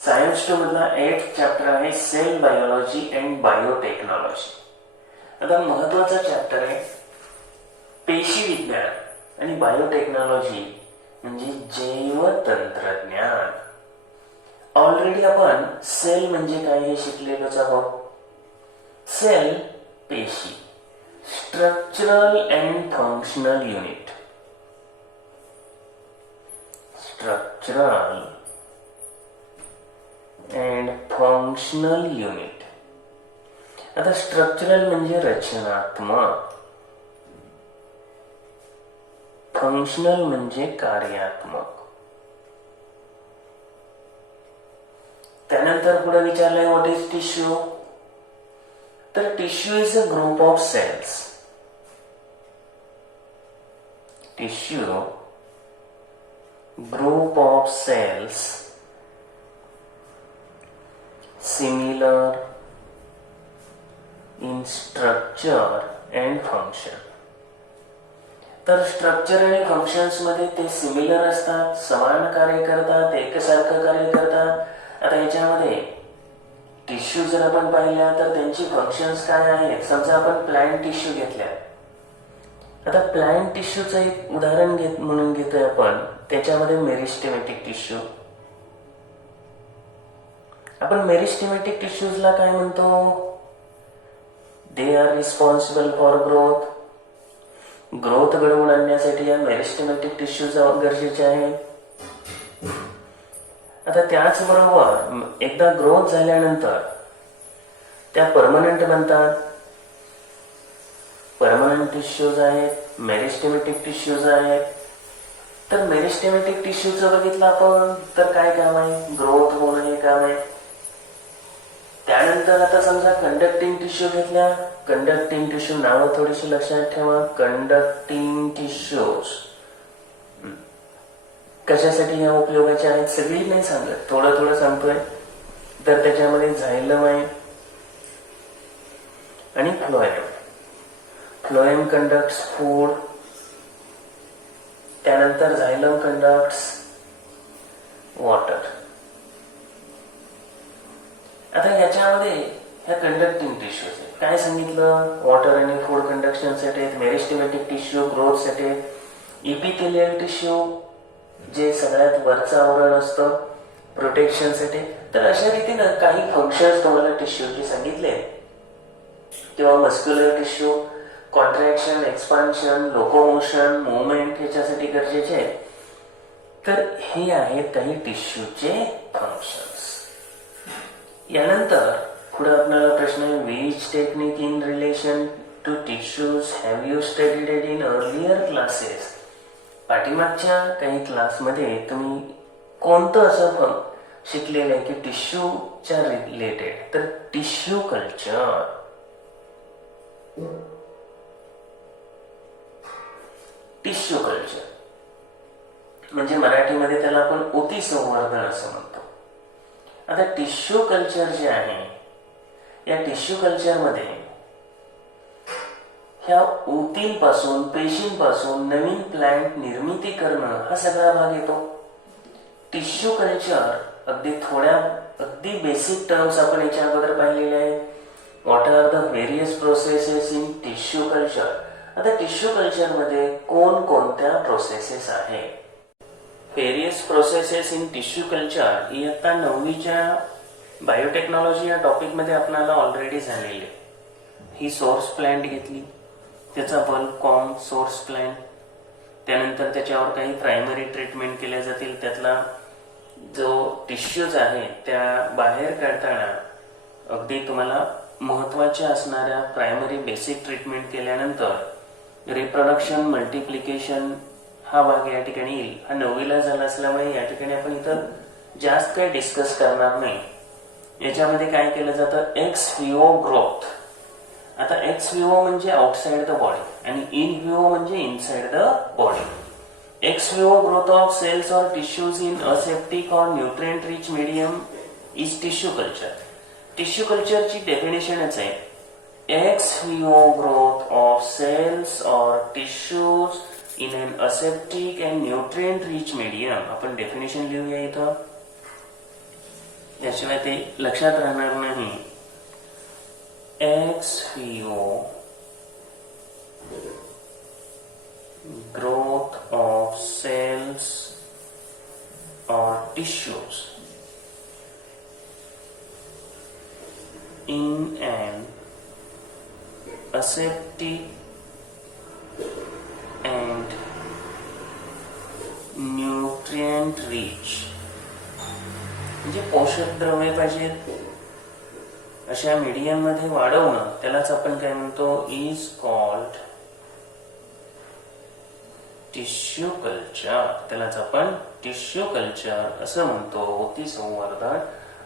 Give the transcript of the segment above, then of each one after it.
Science 2 मधला 8th chapter आहे sale biology and biotechnology. आता महत्वाचा चॅप्टर आहे पेशी विज्ञान आणि बायोटेक्नॉलॉजी म्हणजे जैव तंत्रज्ञान. ऑलरेडी आपण सेल म्हणजे काय हे शिकलेलोच आहोत. सेल पेशी, structural and functional unit. Structural and functional unit. आता स्ट्रक्चरल म्हणजे रचनात्मक, फंक्शनल म्हणजे कार्यात्मक. त्यानंतर पुढे विचारलंय व्हॉट इज टिश्यू. तर tissue is a group of cells. Tissue group of cells similar in structure and function. तर स्ट्रक्चर आणि फंक्शन्स मध्ये ते सिमिलर असतात, समान कार्य करतात, एकसारखं कार्य करतात. आता याच्यामध्ये टिश्यू जर आपण पाहिल्या तर त्यांची फंक्शन्स काय आहेत. समजा आपण प्लांट टिश्यू घेतल्या. आता प्लांट टिश्यूचं एक उदाहरण म्हणून घेतोय आपण. त्याच्यामध्ये मेरिस्टेमेटिक टिश्यू. आपण मेरिस्टेमेटिक टिश्यूजला काय म्हणतो. They are responsible for growth. Growth घडवून आणण्यासाठी या मेरिस्टेमेटिक टिश्यूज गरजेचे आहे. आता त्याचबरोबर एकदा ग्रोथ झाल्यानंतर त्या परमनंट बनतात. परमनंट टिश्यूज आहेत, मेरिस्टेमेटिक टिश्यूज आहेत. तर मेरिस्टेमेटिक टिश्यूचं बघितलं आपण तर काय काम आहे, ग्रोथ होणं हे काम आहे. त्यानंतर आता समजा कंडक्टिंग टिश्यू घेतल्या. कंडक्टिंग टिश्यू नावं थोडीशी लक्षात ठेवा. कंडक्टिंग टिश्यूज कशासाठी या उपयोगाचे आहेत सगळी नाही सांगत, थोडं थोडं सांगतोय. तर त्याच्यामध्ये झायलम आहे आणि फ्लोएम. Phloem conducts food. त्यानंतर झायलम कंडक्ट्स वॉटर. आता याच्यामध्ये ह्या कंडक्टिंग टिश्यूज काय सांगितलं. वॉटर आणि फूड कंडक्शन साठी. मेरिस्टेमेटिक टिश्यू ग्रोथ साठी. इपिथेलियल टिश्यू जे सगळ्यात वरचं आवरण असतं प्रोटेक्शन साठी. तर अशा रीतीनं काही फंक्शन्स तुम्हाला टिश्यूचे सांगितले. किंवा muscular tissue contraction, expansion, locomotion, movement ह्याच्यासाठी गरजेचे आहेत. तर हे आहेत काही टिश्यूचे फंक्शन्स. यानंतर पुढे आपल्याला प्रश्न आहे which technique in relation to tissues have you studied it in earlier classes. पाठीमागच्या काही क्लासमध्ये तुम्ही कोणतं असं शिकलेलं आहे की टिश्यूच्या रिलेटेड. तर टिश्यू कल्चर. टिश्यू कल्चर म्हणजे मराठीमध्ये त्याला आपण ऊती संवर्धन असं म्हणतो. आता टिश्यू कल्चर जे आहे या टिश्यू कल्चर मध्ये ह्या ऊतींपासून, पेशींपासून नवीन प्लांट निर्मिती करणं हा सगळा भाग येतो. टिश्यू कल्चर अगदी बेसिक टर्म्स आपण याच्या अगोदर पाहिलेले आहेत. What are the various processes in tissue culture. आता टिश्यू कल्चर मध्ये कोणकोणत्या प्रोसेसेस आहेत. Various processes in tissue culture इयत्ता 9वीच्या बायोटेक्नॉलॉजी या टॉपिक मध्ये आपल्याला ऑलरेडी झालेली. ही सोर्स प्लांट घेतली, त्याचा बल्क कॉम सोर्स प्लांट. त्यानंतर त्याच्यावर काही प्रायमरी ट्रीटमेंट केल्या जातील. त्यातला जो टिश्यूज आहे त्या बाहेर काढताना अगदी तुम्हाला महत्वाच्या असणाऱ्या प्रायमरी बेसिक ट्रीटमेंट केल्यानंतर रिप्रोडक्शन, मल्टिप्लिकेशन हा भाग या ठिकाणी येईल. हा 9वीला झाला असल्यामुळे या ठिकाणी आपण इथं जास्त काही डिस्कस करणार नाही. याच्यामध्ये काय केलं जातं एक्स व्हिओ ग्रोथ. आता एक्स व्हिओ म्हणजे आउटसाइड द बॉडी आणि इन व्हिओ म्हणजे inside the body. Ex vivo growth of cells और टिश्यूज इन असेप्टिक और nutrient rich medium is tissue culture. Tissue कल्चरची डेफिनेशनच आहे ex vivo growth of cells और tissues in an aseptic and nutrient rich medium. आपण definition लिहूया इथं. याशिवाय ते लक्षात राहणार नाही. Ex vivo growth of cells or tissues in an aseptic and nutrient rich, म्हणजे पोषक द्रव्ये पाहिजेत अशा मीडियम मध्ये वाढवणं, त्यालाच आपण काय म्हणतो, इज कॉल्ड टिश्यू कल्चर. त्यालाच आपण टिश्यू कल्चर असं म्हणतो, ऊती संवर्धन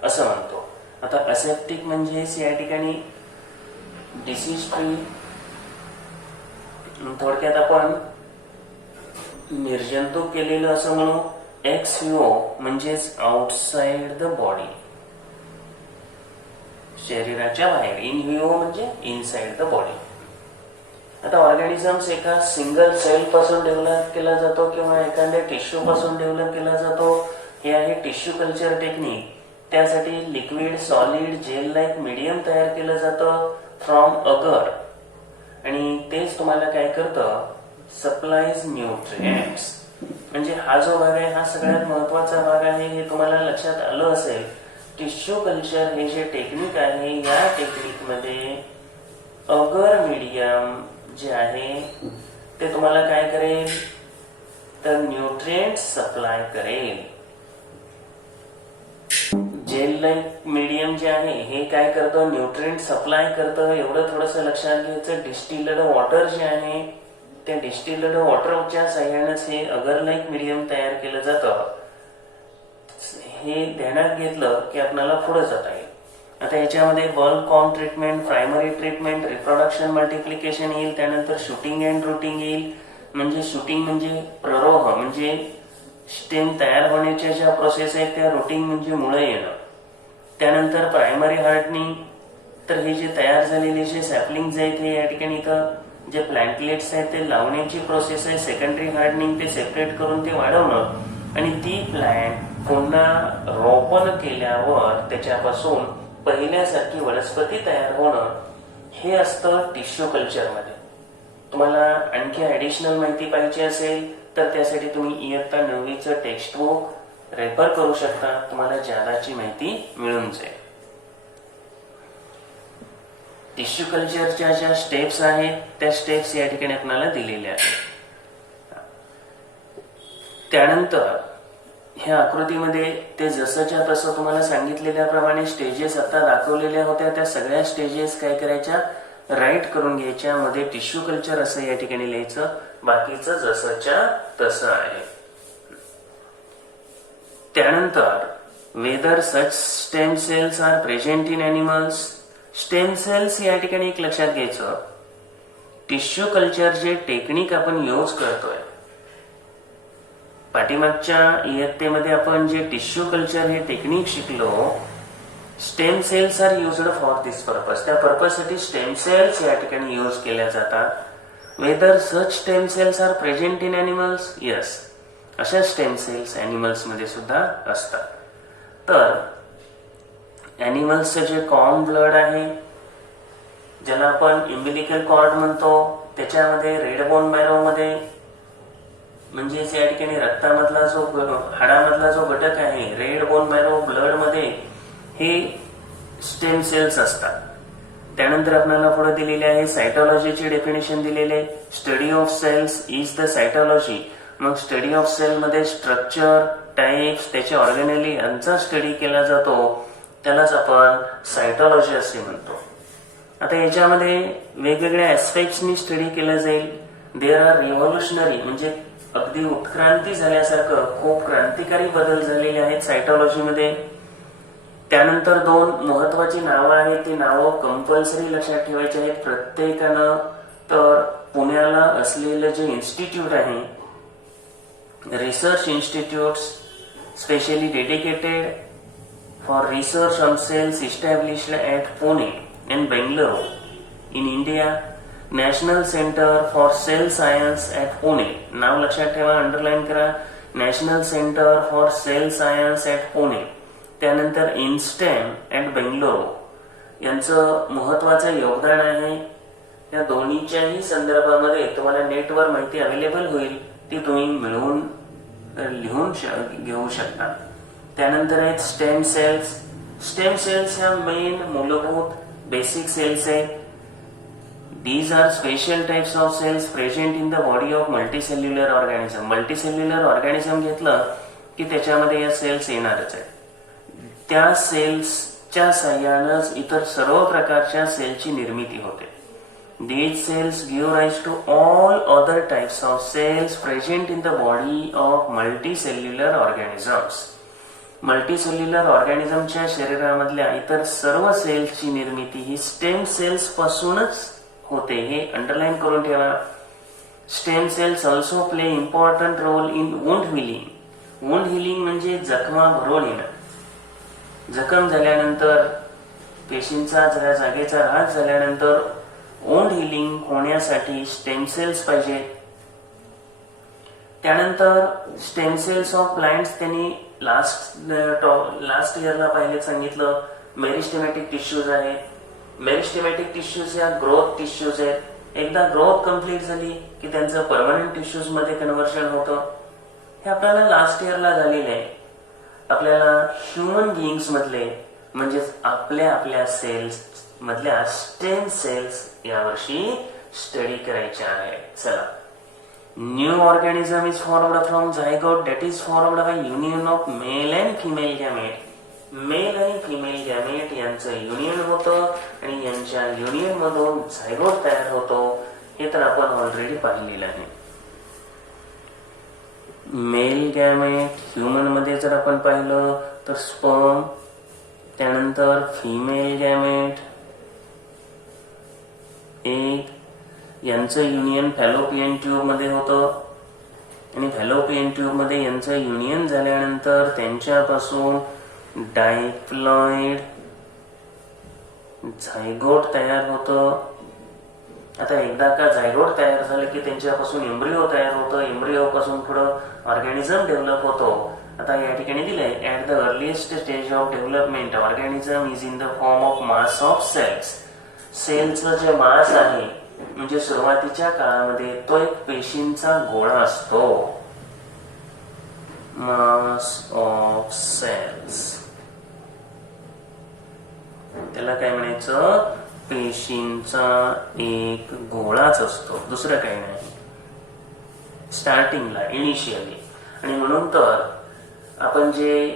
असं म्हणतो. आता असेप्टिक म्हणजे या ठिकाणी डिसीज फ्री, थोडक्यात आपण निर्जंतुक केलेलं असं म्हणू. एक्स व्हीओ म्हणजेच आउटसाइड द बॉडी, शरीराच्या बाहेर. इन व्हीओ म्हणजे इनसाइड द बॉडी. आता ऑर्गॅनिझम्स एका सिंगल सेल पासून डेव्हलप केला जातो किंवा एखाद्या टिश्यू पासून डेव्हलप केला जातो. हे आहे टिश्यू कल्चर टेक्निक. त्यासाठी liquid, solid, gel like medium तयार केलं जातं फ्रॉम अगर, आणि तेच तुम्हाला काय करतं, सप्लायज न्यूट्रिएंट्स. म्हणजे हा जो भाग आहे हा सगळ्यात महत्वाचा भाग आहे, हे तुम्हाला लक्षात आलं असेल. टिश्यू कल्चर हे जे टेक्निक आहे, या टेक्निक मध्ये अगर मीडियम जे आहे ते तुम्हाला काय करेल, तर न्यूट्रिएंट सप्लाय करेल. जेल लाईक मीडियम जे आहे हे काय करतं, न्यूट्रिएंट सप्लाय करतं. एवढं थोडस लक्षात घ्यायचं. डिस्टिल्ड वॉटर जे आहे त्या डिस्टिल्ड वॉटरच्या साह्यानेच हे अगर लाईक मीडियम तयार केलं जातं. हे ध्यानात घेतलं की आपल्याला पुढे जाता येईल. आता याच्यामध्ये bulk on treatment, primary treatment, reproduction, multiplication येईल. त्यानंतर शूटिंग अँड रूटिंग येईल. म्हणजे शूटिंग म्हणजे प्ररोह, म्हणजे स्टेम तयार होण्याच्या ज्या प्रोसेस आहेत त्या. रूटिंग म्हणजे मुळं येणं. त्यानंतर प्रायमरी हार्डनिंग, तर हे जे तयार झालेले जे सॅपलिंग्स आहेत हे या ठिकाणी इथं जे प्लॅन्टलेट्स आहेत ते लावण्याची प्रोसेस आहे. सेकंडरी हार्डनिंग, ते सेपरेट करून ते वाढवणं, आणि ती प्लॅन्ट पुन्हा रोपण केल्यावर त्याच्यापासून पहिल्यासारखी वनस्पती तयार होणं, हे असतं टिश्यू कल्चर मध्ये. तुम्हाला आणखी ऍडिशनल माहिती पाहिजे असेल तर त्यासाठी तुम्ही इयत्ता 9वीचं टेक्स्ट बुक रेफर करू शकता. तुम्हाला जादाची माहिती मिळून जाईल. टिश्यू कल्चरच्या ज्या स्टेप्स आहेत त्या स्टेप्स या ठिकाणी आपल्याला दिलेल्या आहेत. त्यानंतर ह्या आकृतीमध्ये ते जसंच्या तसं तुम्हाला सांगितलेल्याप्रमाणे स्टेजेस आता दाखवलेल्या होत्या, त्या सगळ्या स्टेजेस काय करायच्या, राईट करून घ्यायच्या. मध्ये टिश्यू कल्चर असं या ठिकाणी लिहायचं, बाकीचं जसंच्या तसं आहे. त्यानंतर whether such stem cells are present in animals. Stem cells या ठिकाणी एक लक्षात घ्यायचं, टिश्यू कल्चर जे टेक्निक आपण यूज करतोय, पाठीमागच्या इयत्तेमध्ये आपण जे टिश्यू कल्चर हे टेक्निक शिकलो, stem cells are used for this purpose. त्या पर्पज साठी स्टेम सेल्स या ठिकाणी यूज केल्या जातात. Whether such stem cells are present in animals, yes, अशा स्टेम सेल्स एनिमल्स मध्ये सुद्धा असतात. तर एनिमल्सचं जे कॉर्न ब्लड आहे, ज्याला आपण इम्बिलिकल कॉर्ड म्हणतो, त्याच्यामध्ये रेड बोन मॅरो मध्ये, म्हणजे या ठिकाणी रक्तामधला जो हाडामधला जो घटक आहे, रेड बोन मॅरो, ब्लड मध्ये हे स्टेम सेल्स असतात. त्यानंतर आपल्याला पुढे दिलेले आहे सायटोलॉजीची डेफिनेशन दिलेले. Study of cells is the cytology. मग स्टडी ऑफ सेल मध्ये स्ट्रक्चर, टाइप्स, त्याचे ऑर्गेनेली यांचा स्टडी केला जातो, त्यालाच आपण सायटोलॉजी असे म्हणतो. आता याच्यामध्ये वेगवेगळ्या ऍस्पेक्ट्सनी स्टडी केलं जाईल. देर आर रिव्होल्युशनरी, म्हणजे अगदी उत्क्रांती झाल्यासारखं खूप क्रांतिकारी बदल झालेले आहेत सायटोलॉजीमध्ये. त्यानंतर 2 महत्वाची नावं आहेत, ती नावं कंपल्सरी लक्षात ठेवायची आहेत प्रत्येकानं. तर पुण्याला असलेलं जे इन्स्टिट्यूट आहे, research institute specially dedicated for research on cells established at Pune and Bangalore in India. National centre for cell science at Pune, नाव लक्षात ठेवा, अंडरलाईन करा, national centre for cell science at Pune. त्यानंतर इन्स्टेम अँड बेंगलोर यांचं महत्वाचं योगदान आहे. या दोन्हीच्याही संदर्भामध्ये तुम्हाला नेटवर माहिती अवेलेबल होईल, ती तुम्ही मिळवून लिहून घेऊ शकता. त्यानंतर आहेत स्टेम सेल्स. स्टेम सेल्स ह्या मेन मूलभूत बेसिक सेल्स आहेत. These are special types of cells present in the body of multicellular organism. Multicellular organism घेतलं की त्याच्यामध्ये या सेल्स येणारच आहेत. त्या सेल्सच्या साह्यानंच इतर सर्व प्रकारच्या सेलची निर्मिती होते. These cells give rise to all other types of cells present in the body of multicellular organisms. Multicellular ऑर्गॅनिझमच्या शरीरामधल्या इतर सर्व सेल्सची निर्मिती ही स्टेम सेल्स पासूनच होते. हे अंडरलाईन करून ठेवा. Stem cells also play important role in wound healing. Wound healing म्हणजे जखमा भरून येणं. जखम झाल्यानंतर पेशींचा जागेचा ऱ्हास झाल्यानंतर वुंड हिलिंग होण्यासाठी स्टेम सेल्स पाहिजे. त्यानंतर स्टेम सेल्स ऑफ प्लांट्स त्यांनी लास्ट इयरला पाहिले सांगितलं. मेरिस्टेमॅटिक टिश्यूज आहेत. मेरिस्टेमॅटिक टिश्यूज या ग्रोथ टिश्यूज आहेत. एकदा ग्रोथ कंप्लीट झाली की त्यांचं परमनंट टिश्यूज मध्ये कन्व्हर्शन होतं. हे आपल्याला लास्ट इयरला झालेलं आहे. आपल्याला ह्युमन बिईंग्स मधले म्हणजे आपल्या सेल्स मधल्या स्टेम सेल्स यावर्षी स्टडी करायच्या आहे. चला. New organism is formed from zygote that is formed by union of male and female gamete. Male आणि फिमेल गॅमेट यांचं युनियन होतं आणि यांच्या युनियन मधून झायगोट तयार होतो. हे तर आपण ऑलरेडी पाहिलेलं आहे. मेल गॅमेट ह्युमन मध्ये जर आपण पाहिलं तर स्पर्म. त्यानंतर फिमेल गॅमेट एक यांचं युनियन फॅलोपियन ट्यूब मध्ये होतं आणि फॅलोपियन ट्यूब मध्ये यांचं युनियन झाल्यानंतर त्यांच्यापासून डायप्लॉइड झायगोट तयार होतं. आता एकदा का झायगोट तयार झालं की त्यांच्यापासून एम्ब्रिओ तयार होतं. एम्ब्रिओ पासून पुढं ऑर्गॅनिझम डेव्हलप होतो. आता या ठिकाणी दिलंय at the earliest stage of development organism is in the form of mass of cells. सेलचं जे मास आहे म्हणजे सुरुवातीच्या काळामध्ये तो एक पेशींचा गोळा असतो. मास ऑफ सेल्स त्याला काय म्हणायचं? पेशींचा एक गोळाच असतो, दुसरं काही नाही स्टार्टिंगला इनिशियली. आणि म्हणून तर आपण जे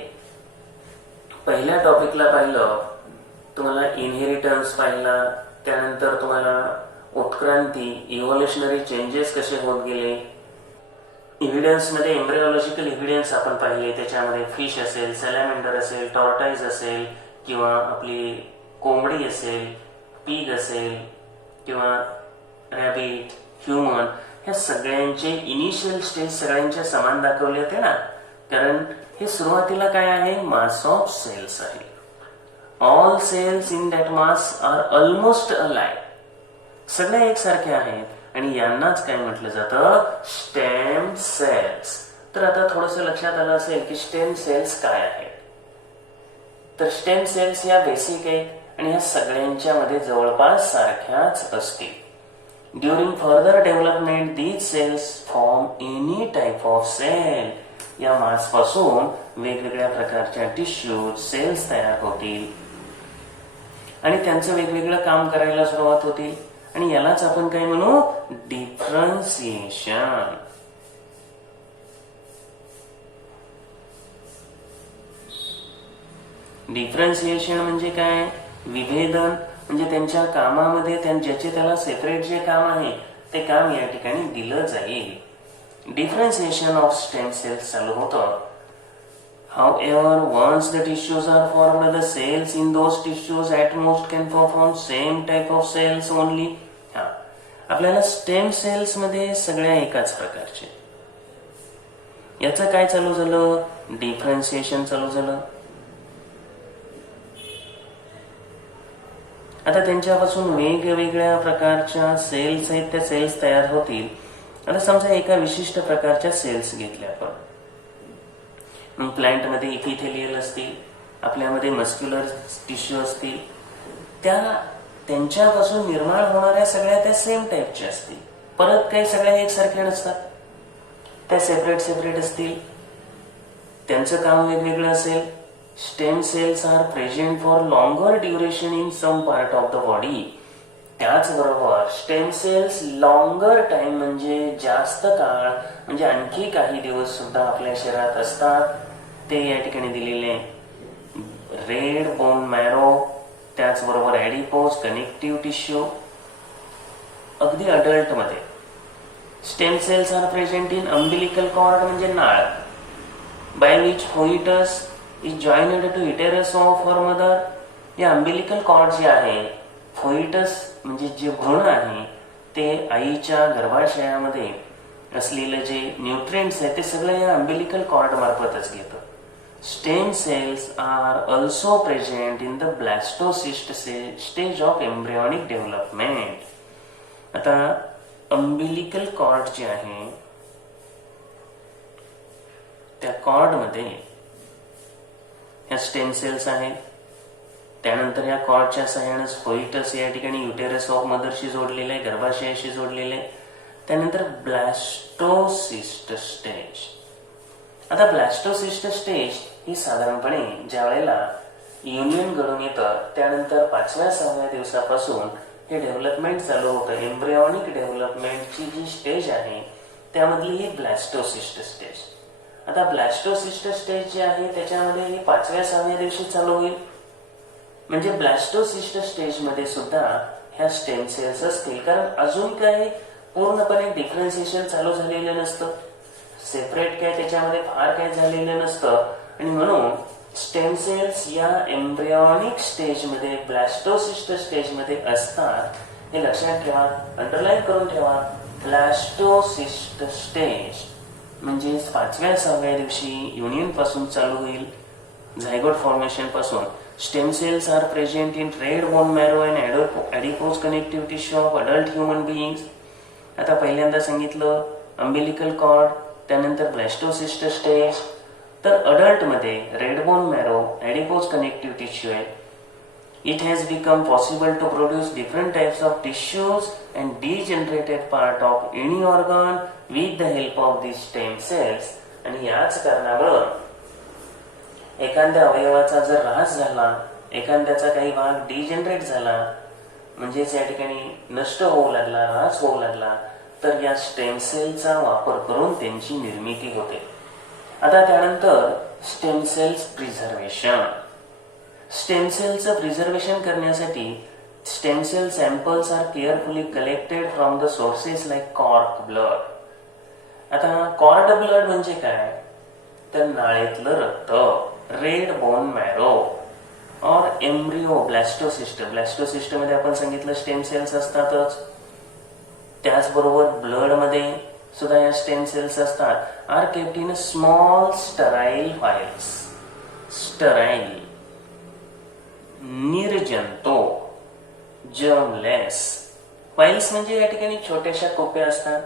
पहिल्या टॉपिकला पाहिलं, तुम्हाला इनहेरिटन्स पाहिला, त्यानंतर तुम्हाला उत्क्रांती इव्होल्युशनरी चेंजेस कसे होत गेले, एव्हिडन्स मध्ये एम्ब्रिओलॉजिकल एव्हिडन्स आपण पाहिले. त्याच्यामध्ये फिश असेल, सॅलॅमेंडर असेल, टॉर्टाइज असेल किंवा आपली कोंबडी असेल, पीग असेल किंवा रॅबिट, ह्युमन, ह्या सगळ्यांचे इनिशियल स्टेज सगळ्यांच्या समान दाखवले होते ना. कारण हे सुरुवातीला काय आहे? मास ऑफ सेल्स आहे. All cells in that mass are almost alike. सगळे एकसारखे आहेत आणि यांनाच काय म्हटलं जातं? Stem cells. तर आता थोडस लक्षात आलं असेल की स्टेम सेल्स काय आहेत. तर स्टेम सेल्स या बेसिक आहेत आणि ह्या सगळ्यांच्या मध्ये जवळपास सारख्याच असतील. During further development these cells form any type of cell. या मास पासून वेगवेगळ्या प्रकारच्या टिश्यू सेल्स तयार होतील आणि त्यांचं वेगवेगळं काम करायला सुरुवात होतील. आणि यालाच आपण काय म्हणू? डिफरन्सिएशन. डिफरन्सिएशन म्हणजे काय? विभेदन. म्हणजे त्यांच्या कामामध्ये ज्याचे त्याला सेपरेट जे काम आहे ते काम या ठिकाणी दिलं जाईल. डिफरन्सिएशन ऑफ स्टेम सेल्स चालू होतं. However, once the tissues are formed, the cells in those tissues at most can perform same type of cells only. आपल्याला स्टेम सेल्स मध्ये सगळ्या एकाच प्रकारचे. याचं काय चालू झालं? डिफरन्सिएशन चालू झालं. आता त्यांच्यापासून वेगवेगळ्या प्रकारच्या सेल्स आहेत, त्या सेल्स तयार होतील. आता समजा एका विशिष्ट प्रकारच्या सेल्स घेतल्या आपण. प्लांट मध्ये इपिथेलियल असतील, आपल्यामध्ये मस्क्युलर टिश्यू असतील, त्यांच्यापासून निर्माण होणाऱ्या सगळ्या त्या सेम टाईपच्या असतील. परत काही सगळ्या एकसारख्या नसतात, त्या सेपरेट सेपरेट असतील, त्यांचं काम वेगवेगळं असेल. Stem cells are present for longer duration in some part of the body. त्याचबरोबर स्टेम सेल्स लॉंगर टाइम म्हणजे जास्त काळ, म्हणजे आणखी काही दिवस सुद्धा आपल्या शरीरात असतात. ते या ठिकाणी दिलेले रेड बोन मॅरो, त्याचबरोबर ॲडिपोज कनेक्टिव्ह टिश्यू. अगदी अडल्ट मध्ये stem cells are present in umbilical cord म्हणजे नाळ, by which foetus is joined to uterus of her mother. या अम्बिलिकल कॉर्ड जे आहे, फोइटस म्हणजे जे भ्रूण आहे, ते आईच्या गर्भाशयामध्ये असलेले जे न्यूट्रिएंट्स आहेत ते सगळं या अम्बिलिकल कॉर्ड मार्फतच घेतं. Stem cells are also present in the blastocyst stage of embryonic development. आता अम्बिलिकल कॉर्ड जे आहे, त्या कॉर्ड मध्ये ह्या स्टेम सेल्स आहेत. त्यानंतर या कॉर्डच्या सहाय्याने फोइटस या ठिकाणी युटेरस ऑफ मदरशी जोडलेले आहे, गर्भाशयाशी जोडलेले आहे. त्यानंतर ब्लॅस्टोसिस्ट स्टेज. आता ब्लॅस्टोसिस्ट स्टेज ही साधारणपणे ज्या वेळेला युनियन घडून येतं त्यानंतर 5व्या-6व्या दिवसापासून हे डेव्हलपमेंट चालू होतं. एम्ब्रियॉनिक डेव्हलपमेंटची जी स्टेज आहे त्यामधली ही ब्लॅस्टोसिस्ट स्टेज. आता ब्लॅस्टोसिस्ट स्टेज जी आहे त्याच्यामध्ये ही 5व्या-6व्या दिवशी चालू होईल. म्हणजे ब्लॅस्टोसिस्ट स्टेज मध्ये सुद्धा ह्या स्टेम सेल्स असतील, कारण अजून काय पूर्णपणे डिफरन्सिएशन चालू झालेलं नसतं, सेपरेट काय त्याच्यामध्ये फार काय झालेलं नसतं. आणि म्हणून स्टेम सेल्स या एम्ब्रियॉनिक स्टेजमध्ये, ब्लॅस्टोसिस्ट स्टेजमध्ये असतात. हे लक्षात ठेवा, अंडरलाईन करून ठेवा. ब्लॅस्टोसिस्ट स्टेज म्हणजे 5व्या-6व्या दिवशी युनियन पासून चालू होईल, झायगोट फॉर्मेशन पासून. Stem cells are present in red bone marrow and adipose connective tissue of adult human beings. आता पहिल्यांदा सांगितलं अम्बिलिकल कॉर्ड, त्यानंतर ब्लॅस्टोसिस्ट स्टेज. तर अडल्ट मध्ये red bone marrow adipose connective tissue आहे. It has become possible to produce different types of tissues and degenerated part of any organ with the help of these stem cells. आणि याच कारणामुळे एखाद्या अवयवाचा जर ऱ्हास झाला, एखाद्याचा काही भाग डिजनरेट झाला, म्हणजेच या ठिकाणी नष्ट होऊ लागला, ऱ्हास होऊ लागला, तर या स्टेम सेलचा वापर करून त्यांची निर्मिती होते. आता त्यानंतर स्टेम सेल्स प्रिझर्वेशन. स्टेम सेलचं प्रिझर्वेशन करण्यासाठी stem cell samples are carefully collected from the sources like cord blood. आता कॉर्ड ब्लड म्हणजे काय, तर नाळेतलं रक्त, रेड बोन मॅरो और एम्ब्रियो ब्लॅस्टोसिस्ट. ब्लॅस्टोसिस्ट मध्ये आपण सांगितलं स्टेम सेल्स असतातच. त्याचबरोबर ब्लड मध्ये सुद्धा या स्टेम सेल्स असतात. Are kept in small sterile vials. Sterile निर्जंतू, जर्मलेस व्हायल्स म्हणजे या ठिकाणी छोट्याशा कुप्या असतात.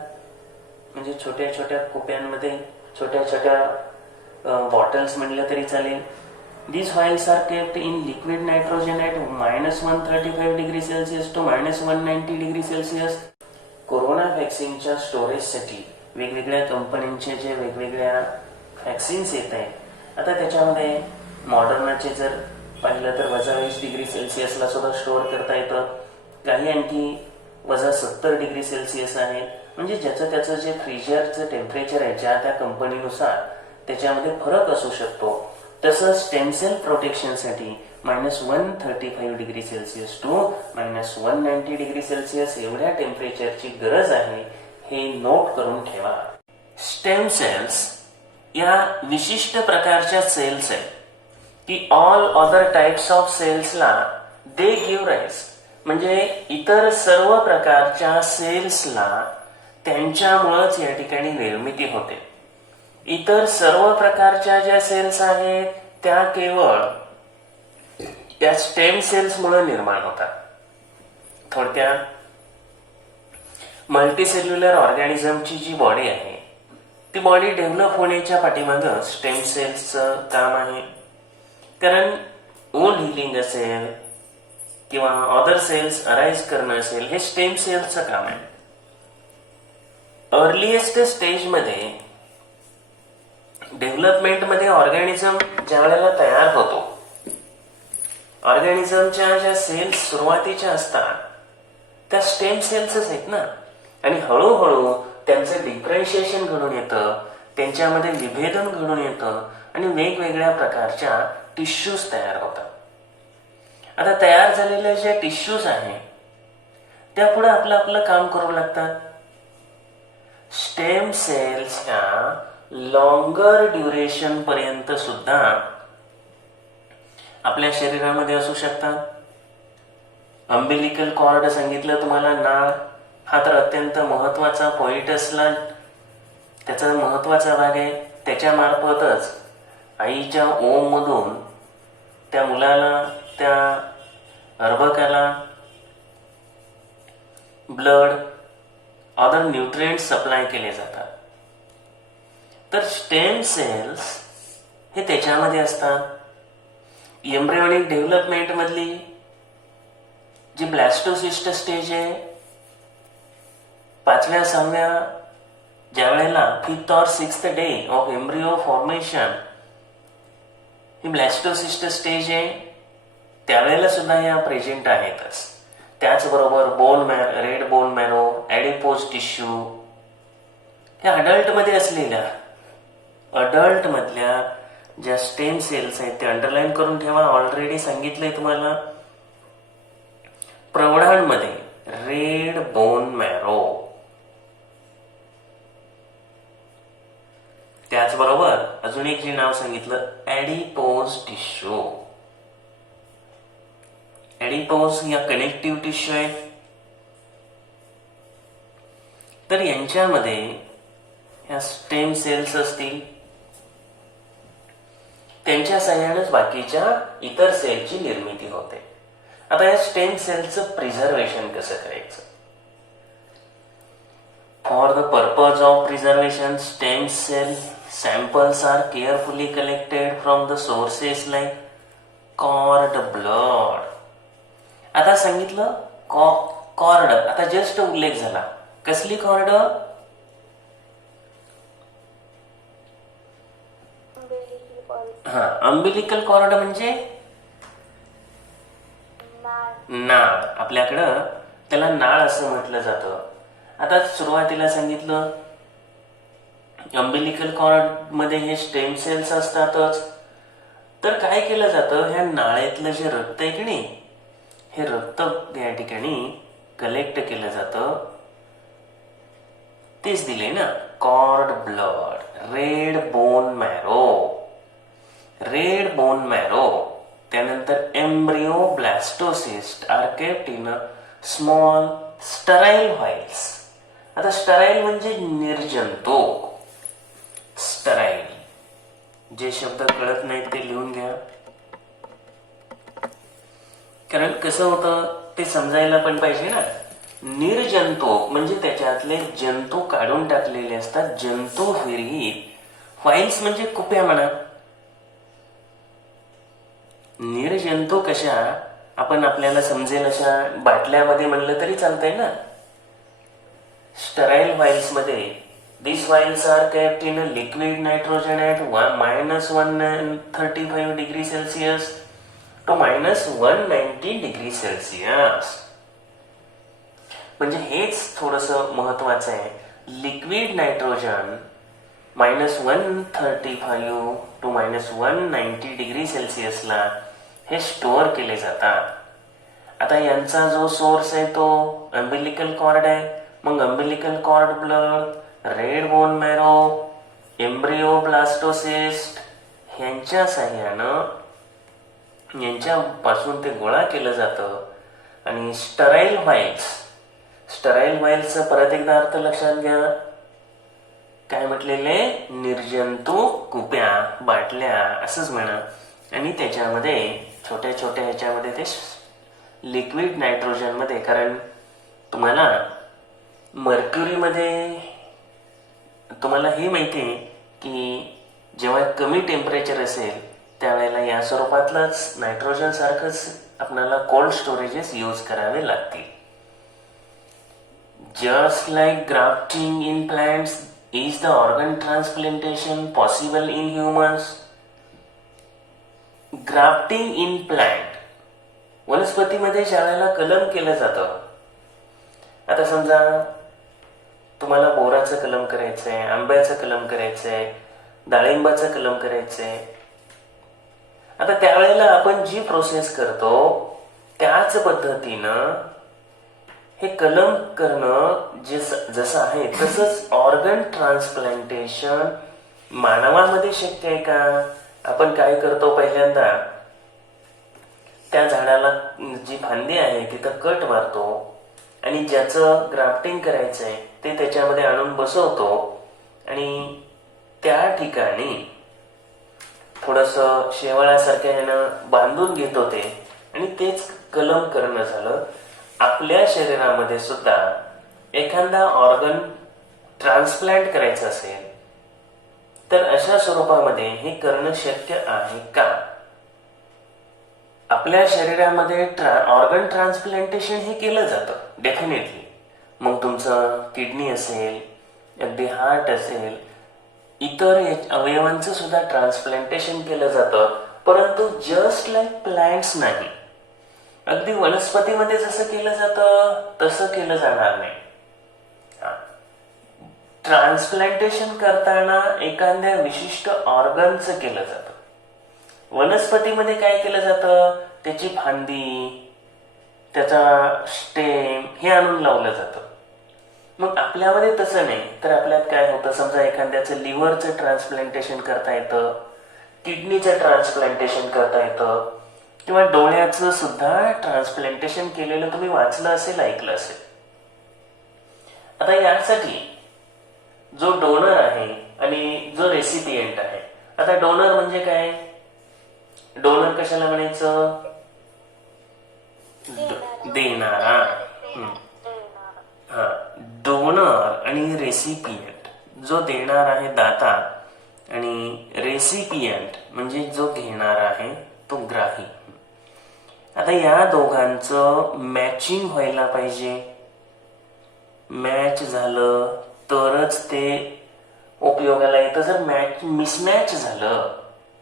म्हणजे छोट्या छोट्या कुप्यांमध्ये छोट्या छोट्या बॉटल्स म्हणलं तरी चालेल. These vials are kept in liquid nitrogen at -135 degree Celsius to -190 degree Celsius. Corona व्हॅक्सिनच्या स्टोरेजसाठी वेगवेगळ्या कंपन्यांचे जे वेगवेगळ्या व्हॅक्सिन्स येत आहेत. आता त्याच्यामध्ये मॉडर्नाचे जर पाहिलं तर -20 डिग्री सेल्सिअसला सुद्धा स्टोअर करता येतं. काही आणखी -70 डिग्री सेल्सिअस आहे. म्हणजे ज्याचं त्याचं जे फ्रीजरचं टेम्परेचर आहे ज्या त्या कंपनीनुसार त्याच्यामध्ये फरक असू शकतो. तसं स्टेम सेल प्रोटेक्शनसाठी -135 degree Celsius to -190 degree Celsius एवढ्या टेम्परेचरची गरज आहे, हे नोट करून ठेवा. स्टेम सेल्स या विशिष्ट प्रकारच्या सेल्स आहेत की ऑल अदर टाइप्स ऑफ सेल्सला दे गिव्ह राईज. म्हणजे इतर सर्व प्रकारच्या सेल्सला त्यांच्यामुळेच या ठिकाणी निर्मिती होते. इतर सर्व प्रकारच्या ज्या सेल्स आहेत त्या केवळ त्या स्टेम सेल्स मुळे निर्माण होतात. थोडक्यात मल्टीसेल्युलर ऑर्गॅनिझमची जी बॉडी आहे ती बॉडी डेव्हलप होण्याच्या पाठीमागे स्टेम सेल्सचं काम आहे. कारण वूंड हिलिंग असेल किंवा अदर सेल्स अराईज करणं असेल, हे स्टेम सेल्सचं काम आहे. अर्लीएस्ट स्टेजमध्ये डेव्हलपमेंटमध्ये ऑर्गॅनिझम ज्या वेळेला तयार होतो, ऑर्गॅनिझमच्या ज्या सेल्स सुरुवातीच्या असतात त्या स्टेम सेल्सच आहेत ना. आणि हळूहळू त्यांचं डिफरन्शिएशन घडून येतं, त्यांच्यामध्ये विभेदन घडून येतं आणि वेगवेगळ्या प्रकारच्या टिश्यूज तयार होतात. आता तयार झालेल्या ज्या टिश्यूज आहेत त्या पुढे आपलं आपलं काम करू लागतात. स्टेम सेल्स ह्या लॉंगर ड्युरेशन पर्यंत सुद्धा आपल्या शरीरामध्ये असू शकतात. अंबिलिकल कॉर्ड सांगितलं तुम्हाला, नाळ, हा तर अत्यंत महत्वाचा पोइटसला त्याचा महत्वाचा भाग आहे. त्याच्या मार्फतच आईच्या ओम मधून त्या मुलाला, त्या अर्भकाला ब्लड, अदर न्यूट्रिएंट्स सप्लाय केले जातात. तर स्टेम सेल्स हे त्याच्यामध्ये असतात. एम्ब्रियोनिक डेव्हलपमेंट मधली जी ब्लॅस्टोसिस्ट स्टेज आहे, 5व्या 6व्या ज्या वेळेला 5th or 6th day of embryo formation ही ब्लॅस्टोसिस्ट स्टेज आहे, त्यावेळेला सुद्धा या प्रेझेंट आहेतच. त्याचबरोबर bone marrow, red bone marrow, adipose tissue, ह्या अडल्टमध्ये असलेल्या, अडल्ट मधल्या ज्या स्टेम सेल्स आहेत ते अंडरलाईन करून ठेवा. ऑलरेडी सांगितलंय तुम्हाला. प्रौढांमध्ये रेड बोन मॅरो, त्याचबरोबर अजून एक जे नाव सांगितलं ॲडिपोज टिश्यू. ॲडिपोज या कनेक्टिव्ह टिश्यू आहेत. तर यांच्यामध्ये ह्या स्टेम सेल्स असतील, त्यांच्या साह्यानेच बाकीच्या इतर सेलची निर्मिती होते. आता या स्टेम सेलचं प्रिझर्वेशन कसं करायचं? For the purpose of preservation, stem cell samples are carefully collected from the sources like cord, blood. आता सांगितलं कॉर्ड, आता जस्ट उल्लेख झाला. कसली कॉर्ड? अंबिलिकल कॉर्ड म्हणजे नाळ. आपल्याकडं त्याला नाळ असं म्हटलं जातं. आता सुरुवातीला सांगितलं अंबिलिकल कॉर्ड मध्ये हे स्टेम सेल्स असतातच. तर काय केलं जातं, ह्या नाळेतलं जे रक्त आहे की नाही, हे रक्त या ठिकाणी कलेक्ट केलं जातं. तेच दिले ना, cord, blood, red bone marrow, red bone marrow. त्यानंतर embryo blastocyst are kept in a small sterile vials. आता स्टराईल म्हणजे निर्जंतुक. स्टराईल, जे शब्द कळत नाहीत ते लिहून घ्या, कारण कसं होतं ते समजायला पण पाहिजे ना. निर्जंतुक म्हणजे त्याच्यातले जंतू काढून टाकलेले असतात, जंतू विरहित. व्हाईल्स म्हणजे कुप्या म्हणा. निर्जंतू कशा आपण आपल्याला समजेल अशा बाटल्यामध्ये म्हणलं तरी चालतंय ना. स्टराईल व्हाईल्स मध्ये these vials are kept in a liquid nitrogen at -135 degree Celsius to -190 degree Celsius. म्हणजे हेच थोडंसं महत्वाचं आहे. लिक्विड नायट्रोजन -135 to -190 डिग्री सेल्सिअसला हे स्टोअर केले जातात. आता यांचा जो सोर्स आहे तो अंबिलिकल कॉर्ड आहे. मग umbilical cord, blood, red bone marrow, embryo blastocyst ह्यांच्या साह्यानं यांच्यापासून ते गोळा केलं जातं. आणि स्टराईल व्हाईल्स, स्टराईल व्हाईल्सचा परत एकदा अर्थ लक्षात घ्या. काय म्हटलेले? निर्जंतू कुप्या, बाटल्या असंच म्हणा. आणि त्याच्यामध्ये छोट्या छोट्या ह्याच्यामध्ये ते लिक्विड नायट्रोजन मध्ये, कारण तुम्हाला मर्क्युरीमध्ये तुम्हाला हे माहिती आहे की जेव्हा कमी टेम्परेचर असेल त्यावेळेला या स्वरूपातलंच नायट्रोजन सारखंच आपल्याला कोल्ड स्टोरेजेस यूज करावे लागतील. Just like grafting in plants is the organ transplantation possible in humans. Grafting in plant, वनस्पतीमध्ये ज्या वेळेला कलम केलं जातं, आता समजा तुम्हाला बोराचं कलम करायचंय, आंब्याचं कलम करायचंय, डाळिंबाचं कलम करायचंय. आता त्यावेळेला आपण जी प्रोसेस करतो त्याच पद्धतीनं हे कलम करणं जसं आहे तसंच ऑर्गन ट्रान्सप्लांटेशन मानवामध्ये शक्य आहे का? आपण काय करतो, पहिल्यांदा त्या झाडाला जी फांदी आहे तिथं कट मारतो आणि ज्याचं ग्राफ्टिंग करायचंय ते त्याच्यामध्ये आणून बसवतो आणि त्या ठिकाणी थोडंसं शेवाळासारख्या ह्यानं बांधून घेतो ते, आणि तेच कलम करणं झालं. आपल्या शरीरामध्ये सुद्धा एखादा ऑर्गन ट्रान्सप्लांट करायचं असेल तर अशा स्वरूपामध्ये हे करणं शक्य आहे का? आपल्या शरीरामध्ये ऑर्गन ट्रान्सप्लांटेशन हे केलं जातं डेफिनेटली. मग तुमचं किडनी असेल, अगदी हार्ट असेल, इतर अवयवांचं सुद्धा ट्रान्सप्लांटेशन केलं जातं, परंतु जस्ट लाईक प्लांट्स नाही. अगदी वनस्पतीमध्ये जसं केलं जातं तसं केलं जाणार नाही. ट्रान्सप्लांटेशन करताना एखाद्या विशिष्ट ऑर्गनचं केलं जातं. वनस्पतीमध्ये काय केलं जातं, त्याची फांदी, त्याचा स्टेम हे आणून लावलं जातं. मग आपल्यामध्ये तसं नाही. तर आपल्यात काय होतं, समजा एखाद्याचं लिव्हरचं ट्रान्सप्लांटेशन करता येतं, किडनीचं ट्रान्सप्लांटेशन करता येतं, किंवा डोळ्याचं सुद्धा ट्रान्सप्लांटेशन केलेलं तुम्ही वाचलं असेल, ऐकलं असेल. आता यासाठी जो डोनर आहे आणि जो रेसिपिएंट आहे. आता डोनर म्हणजे काय, डोनर कशाला म्हणायचं, देणारा. डोनर आणि रेसिपिएंट, जो देणार आहे दाता आणि रेसिपिएंट म्हणजे जो घेणार आहे तो ग्राही. आता या दोघांचं मॅचिंग व्हायला पाहिजे. मॅच झालं तरच ते उपयोगाला येतं. जर मिसमॅच झालं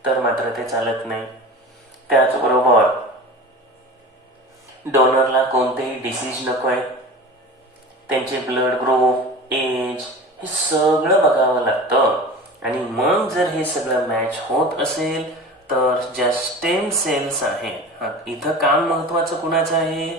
तर मात्र ते चालत नाही. त्याचबरोबर डोनरला कोणतेही डिसीज नको आहे. त्यांचे ब्लड ग्रुप, एज हे सगळं बघावं लागतं. आणि मग जर हे सगळं मॅच होत असेल तर ज्या स्टेम सेल्स आहेत, इथं काम महत्वाचं कुणाचं आहे,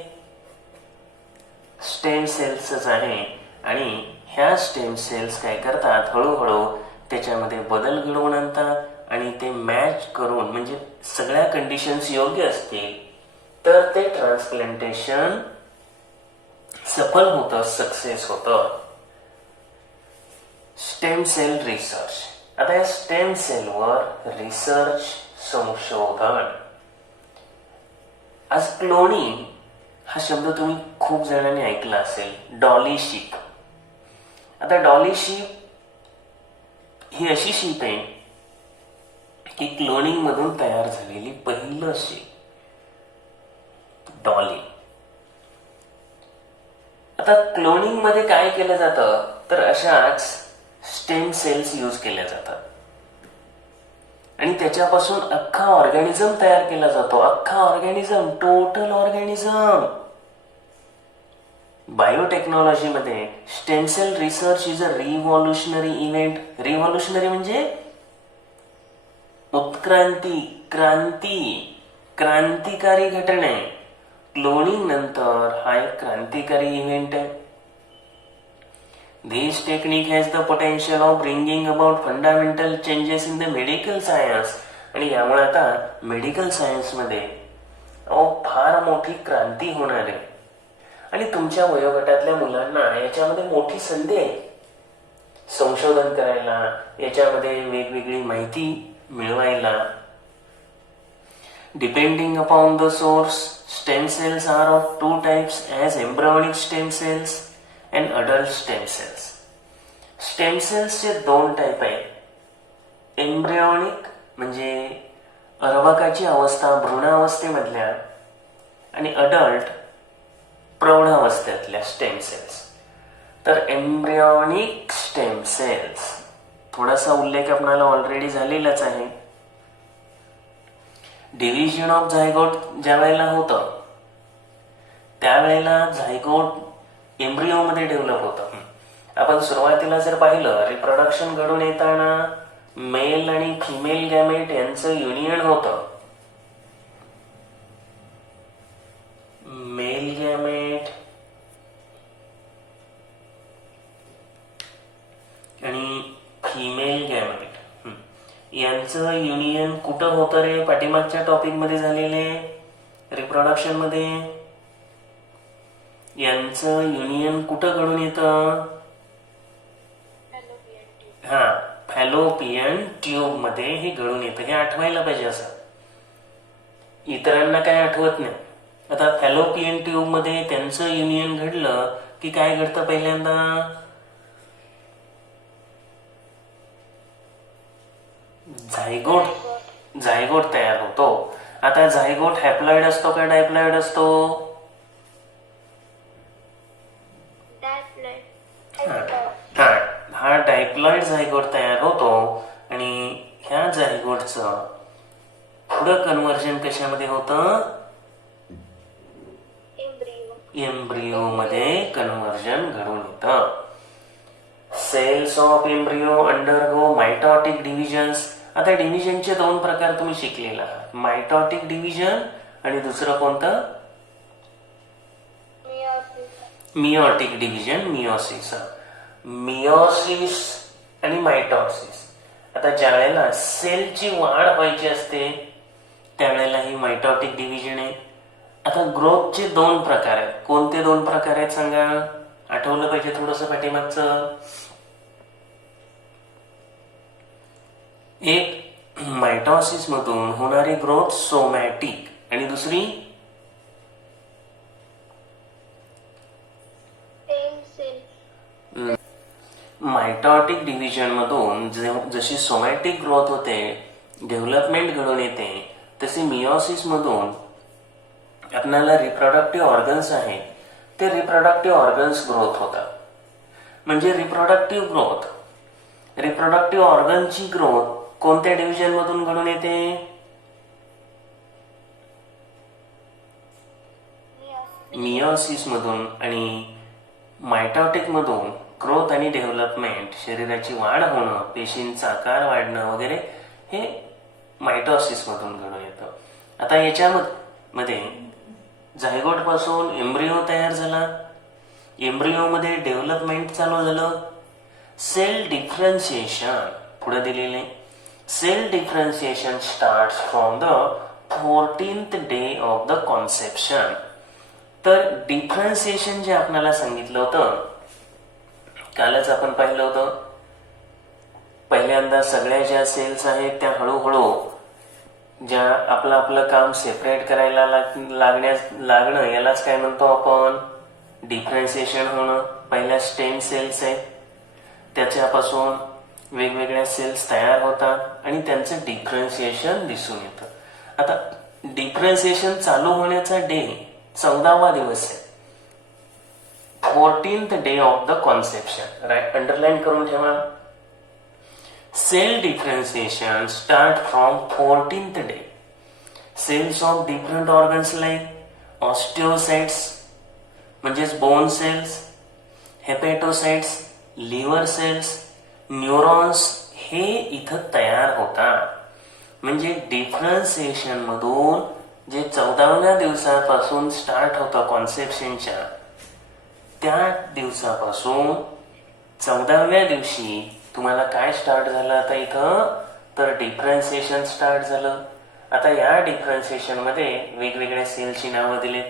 स्टेम सेल्सच आहे. आणि ह्या स्टेम सेल्स काय करतात, हळूहळू त्याच्यामध्ये बदल घडवून आणतात आणि ते मॅच करून, म्हणजे सगळ्या कंडिशन्स योग्य असतील तर ते ट्रान्सप्लांटेशन सफल होतं, सक्सेस होतं. Stem cell research. आता या स्टेम सेलवर रिसर्च, संशोधन. आज क्लोनिंग हा शब्द तुम्ही खूप जणांनी ऐकला असेल. Dolly ship. आता डॉली शीप ही अशी शीप आहे की क्लोनिंग मधून तयार झालेली पहिलं शीप, डॉली. आता क्लोनिंग मध्ये काय केलं जातं, तर अशाच स्टेम सेल्स यूज केल्या जातात आणि त्याच्यापासून अख्खा ऑर्गॅनिझम तयार केला जातो. अख्खा ऑर्गॅनिझम, टोटल ऑर्गॅनिझम. बायोटेक्नॉलॉजीमध्ये stem cell research is a revolutionary event. Revolutionary म्हणजे उत्क्रांती, क्रांतिकारी घटना आहे. क्लोनिंग नंतर हा एक क्रांतिकारी इव्हेंट आहे. This technique has the potential of bringing about fundamental changes in the medical science. आणि यामुळे आता मेडिकल सायन्स मध्ये फार मोठी क्रांती होणार आहे. आणि तुमच्या वयोगटातल्या मुलांना याच्यामध्ये मोठी संधी आहे संशोधन करायला, याच्यामध्ये वेगवेगळी माहिती मिळवायला. Depending upon the source, stem cells are of two types as embryonic stem cells and adult stem cells. Stem सेल्सचे दोन टाईप आहेत. एम्ब्रियॉनिक म्हणजे अर्भकाची अवस्था भ्रूणावस्थेमधल्या आणि अडल्ट प्रौढावस्थेतल्या स्टेम सेल्स. तर एम्ब्रियॉनिक स्टेम सेल्स थोडासा उल्लेख आपल्याला ऑलरेडी झालेलाच आहे. डिव्हिजन ऑफ झायगोट ज्या वेळेला होतं त्यावेळेला झायगोट एम्ब्रिओमध्ये डेव्हलप होतं. आपण सुरुवातीला जर पाहिलं रिप्रोडक्शन घडून येताना मेल आणि फिमेल गॅमेट यांचं युनियन होतं. मेल गॅमेट आणि फिमेल गॅमेट यांचं युनियन कुठं होतं रे? पाठीमागच्या टॉपिक मध्ये झालेले रिप्रोडक्शन मध्ये यांचं युनियन कुठं घडून येतं? हा, फॅलोपियन ट्यूब मध्ये हे घडून येतं. हे आठवायला पाहिजे. असं इतरांना काय आठवत नाही. आता फॅलोपियन ट्यूब मध्ये त्यांचं युनियन घडलं की काय घडतं? पहिल्यांदा झायगोट तयार होतो. आता झायगोट हॅप्लॉइड असतो का डायप्लॉइड असतो? हा डायप्लॉइड झायगोट तयार होतो आणि ह्या झायगोटचं पुढं कन्व्हर्जन कशामध्ये होतं? एम्ब्रिओ मध्ये कन्व्हर्जन घडून येतं. Cells of embryo undergo mitotic divisions. आता डिव्हिजनचे दोन प्रकार तुम्ही शिकलेला आहात, मायटॉटिक डिव्हिजन आणि दुसरं कोणतं? मिओटिक डिव्हिजन, मिओसिस. मिओसिस आणि मायटॉसिस. आता ज्या वेळेला सेलची वाढ व्हायची असते त्यावेळेला ही मायटॉटिक डिव्हिजन आहे. आता ग्रोथचे दोन प्रकार आहेत. कोणते दोन प्रकार आहेत सांगा? आठवलं पाहिजे थोडंसं पाठीमागचं. एक मायटॉसिस मधून होणारी ग्रोथ सोमॅटिक आणि दुसरी मायटॉटिक डिव्हिजन मधून जशी सोमॅटिक ग्रोथ होते, डेव्हलपमेंट घडून येते, तसे मिओसिस मधून आपल्याला रिप्रोडक्टिव्ह ऑर्गन्स आहेत ते रिप्रोडक्टिव्ह ऑर्गन्स ग्रोथ होतात. म्हणजे रिप्रोडक्टिव्ह ऑर्गनची ग्रोथ कोणत्या डिव्हिजन मधून घडून येते? मिओसिस मधून. आणि मायटॉटिक मधून ग्रोथ आणि डेव्हलपमेंट, शरीराची वाढ होणं, पेशींचा आकार वाढणं वगैरे हे मायटॉसिस मधून घडून येतं. आता याच्यामध्ये झायगोट पासून एम्ब्रिओ तयार झाला. एम्ब्रिओ मध्ये डेव्हलपमेंट चालू झालं. सेल डिफरन्शिएशन पुढे दिलेले. Cell differentiation start from the 14th day of the conception. तर डिफरन्शिएशन जे आपल्याला सांगितलं होतं कालच आपण पाहिलं होतं. पहिल्यांदा सगळ्या ज्या सेल्स आहेत त्या हळूहळू ज्या आपलं काम सेपरेट करायला लागणं यालाच काय म्हणतो आपण? डिफरन्शिएशन होणं. पहिल्या स्टेम सेल्स आहेत त्याच्यापासून वेगवेगळ्या सेल्स तयार होतात आणि त्यांचं डिफरन्शिएशन दिसून येतं. आता डिफरन्शिएशन चालू होण्याचा डे 14वा दिवस आहे. 14th day of the conception. Right, underline करून ठेवा. Cell differentiation start from 14th day. Cells of different organs like osteocytes म्हणजेच bone cells, hepatocytes, liver cells, neurons हे इथं तयार होतात. म्हणजे डिफरन्शिएशन मधून जे 14व्या दिवसापासून स्टार्ट होतं कॉन्सेप्शनच्या, त्या दिवसापासून 14व्या दिवशी तुम्हाला काय स्टार्ट झालं? आता इथं तर डिफरन्शिएशन स्टार्ट झालं. आता या डिफरन्शिएशन मध्ये वेगवेगळ्या सेल्सची नावं दिलेत.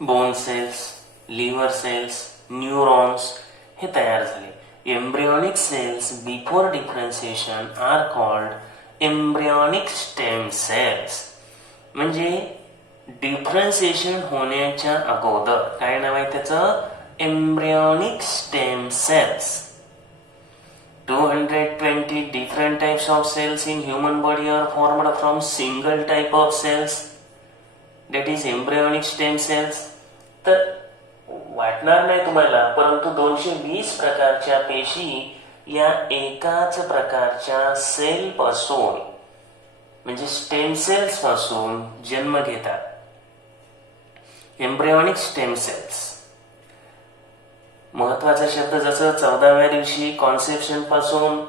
Bone cells, liver cells, neurons हे तयार झाले. Embryonic cells before differentiation are called embryonic stem cells. म्हणजे डिफरन्शिएशन होण्याच्या अगोदर काय नाव आहे त्याचं? Embryonic stem cells. 220 different types of cells in human body are formed from single type of cells, that is embryonic stem cells. तर वाटणार नाही तुम्हाला, परंतु 220 प्रकारच्या पेशी या एकाच प्रकारच्या सेल पासून म्हणजे स्टेम सेल्स पासून जन्म घेतात. एम्ब्रियोनिक स्टेम सेल्स महत्वाचा शब्द. जसं 14व्या दिवशी कॉन्सेप्शन पासून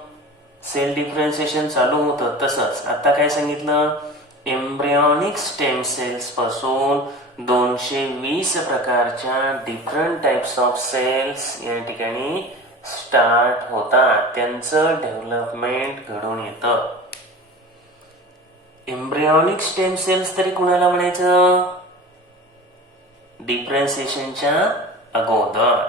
सेल डिफरन्शिएशन चालू होतं, तसंच आता काय सांगितलं, एम्ब्रियोनिक स्टेम सेल्स पासून 220 प्रकारच्या डिफरंट टाइप्स ऑफ सेल्स या ठिकाणी स्टार्ट होतात, त्यांचं डेव्हलपमेंट घडून येतं. एम्ब्रियोनिक स्टेम सेल्स तरी कुणाला म्हणायचं, डिफरन्शिएशनच्या अगोदर.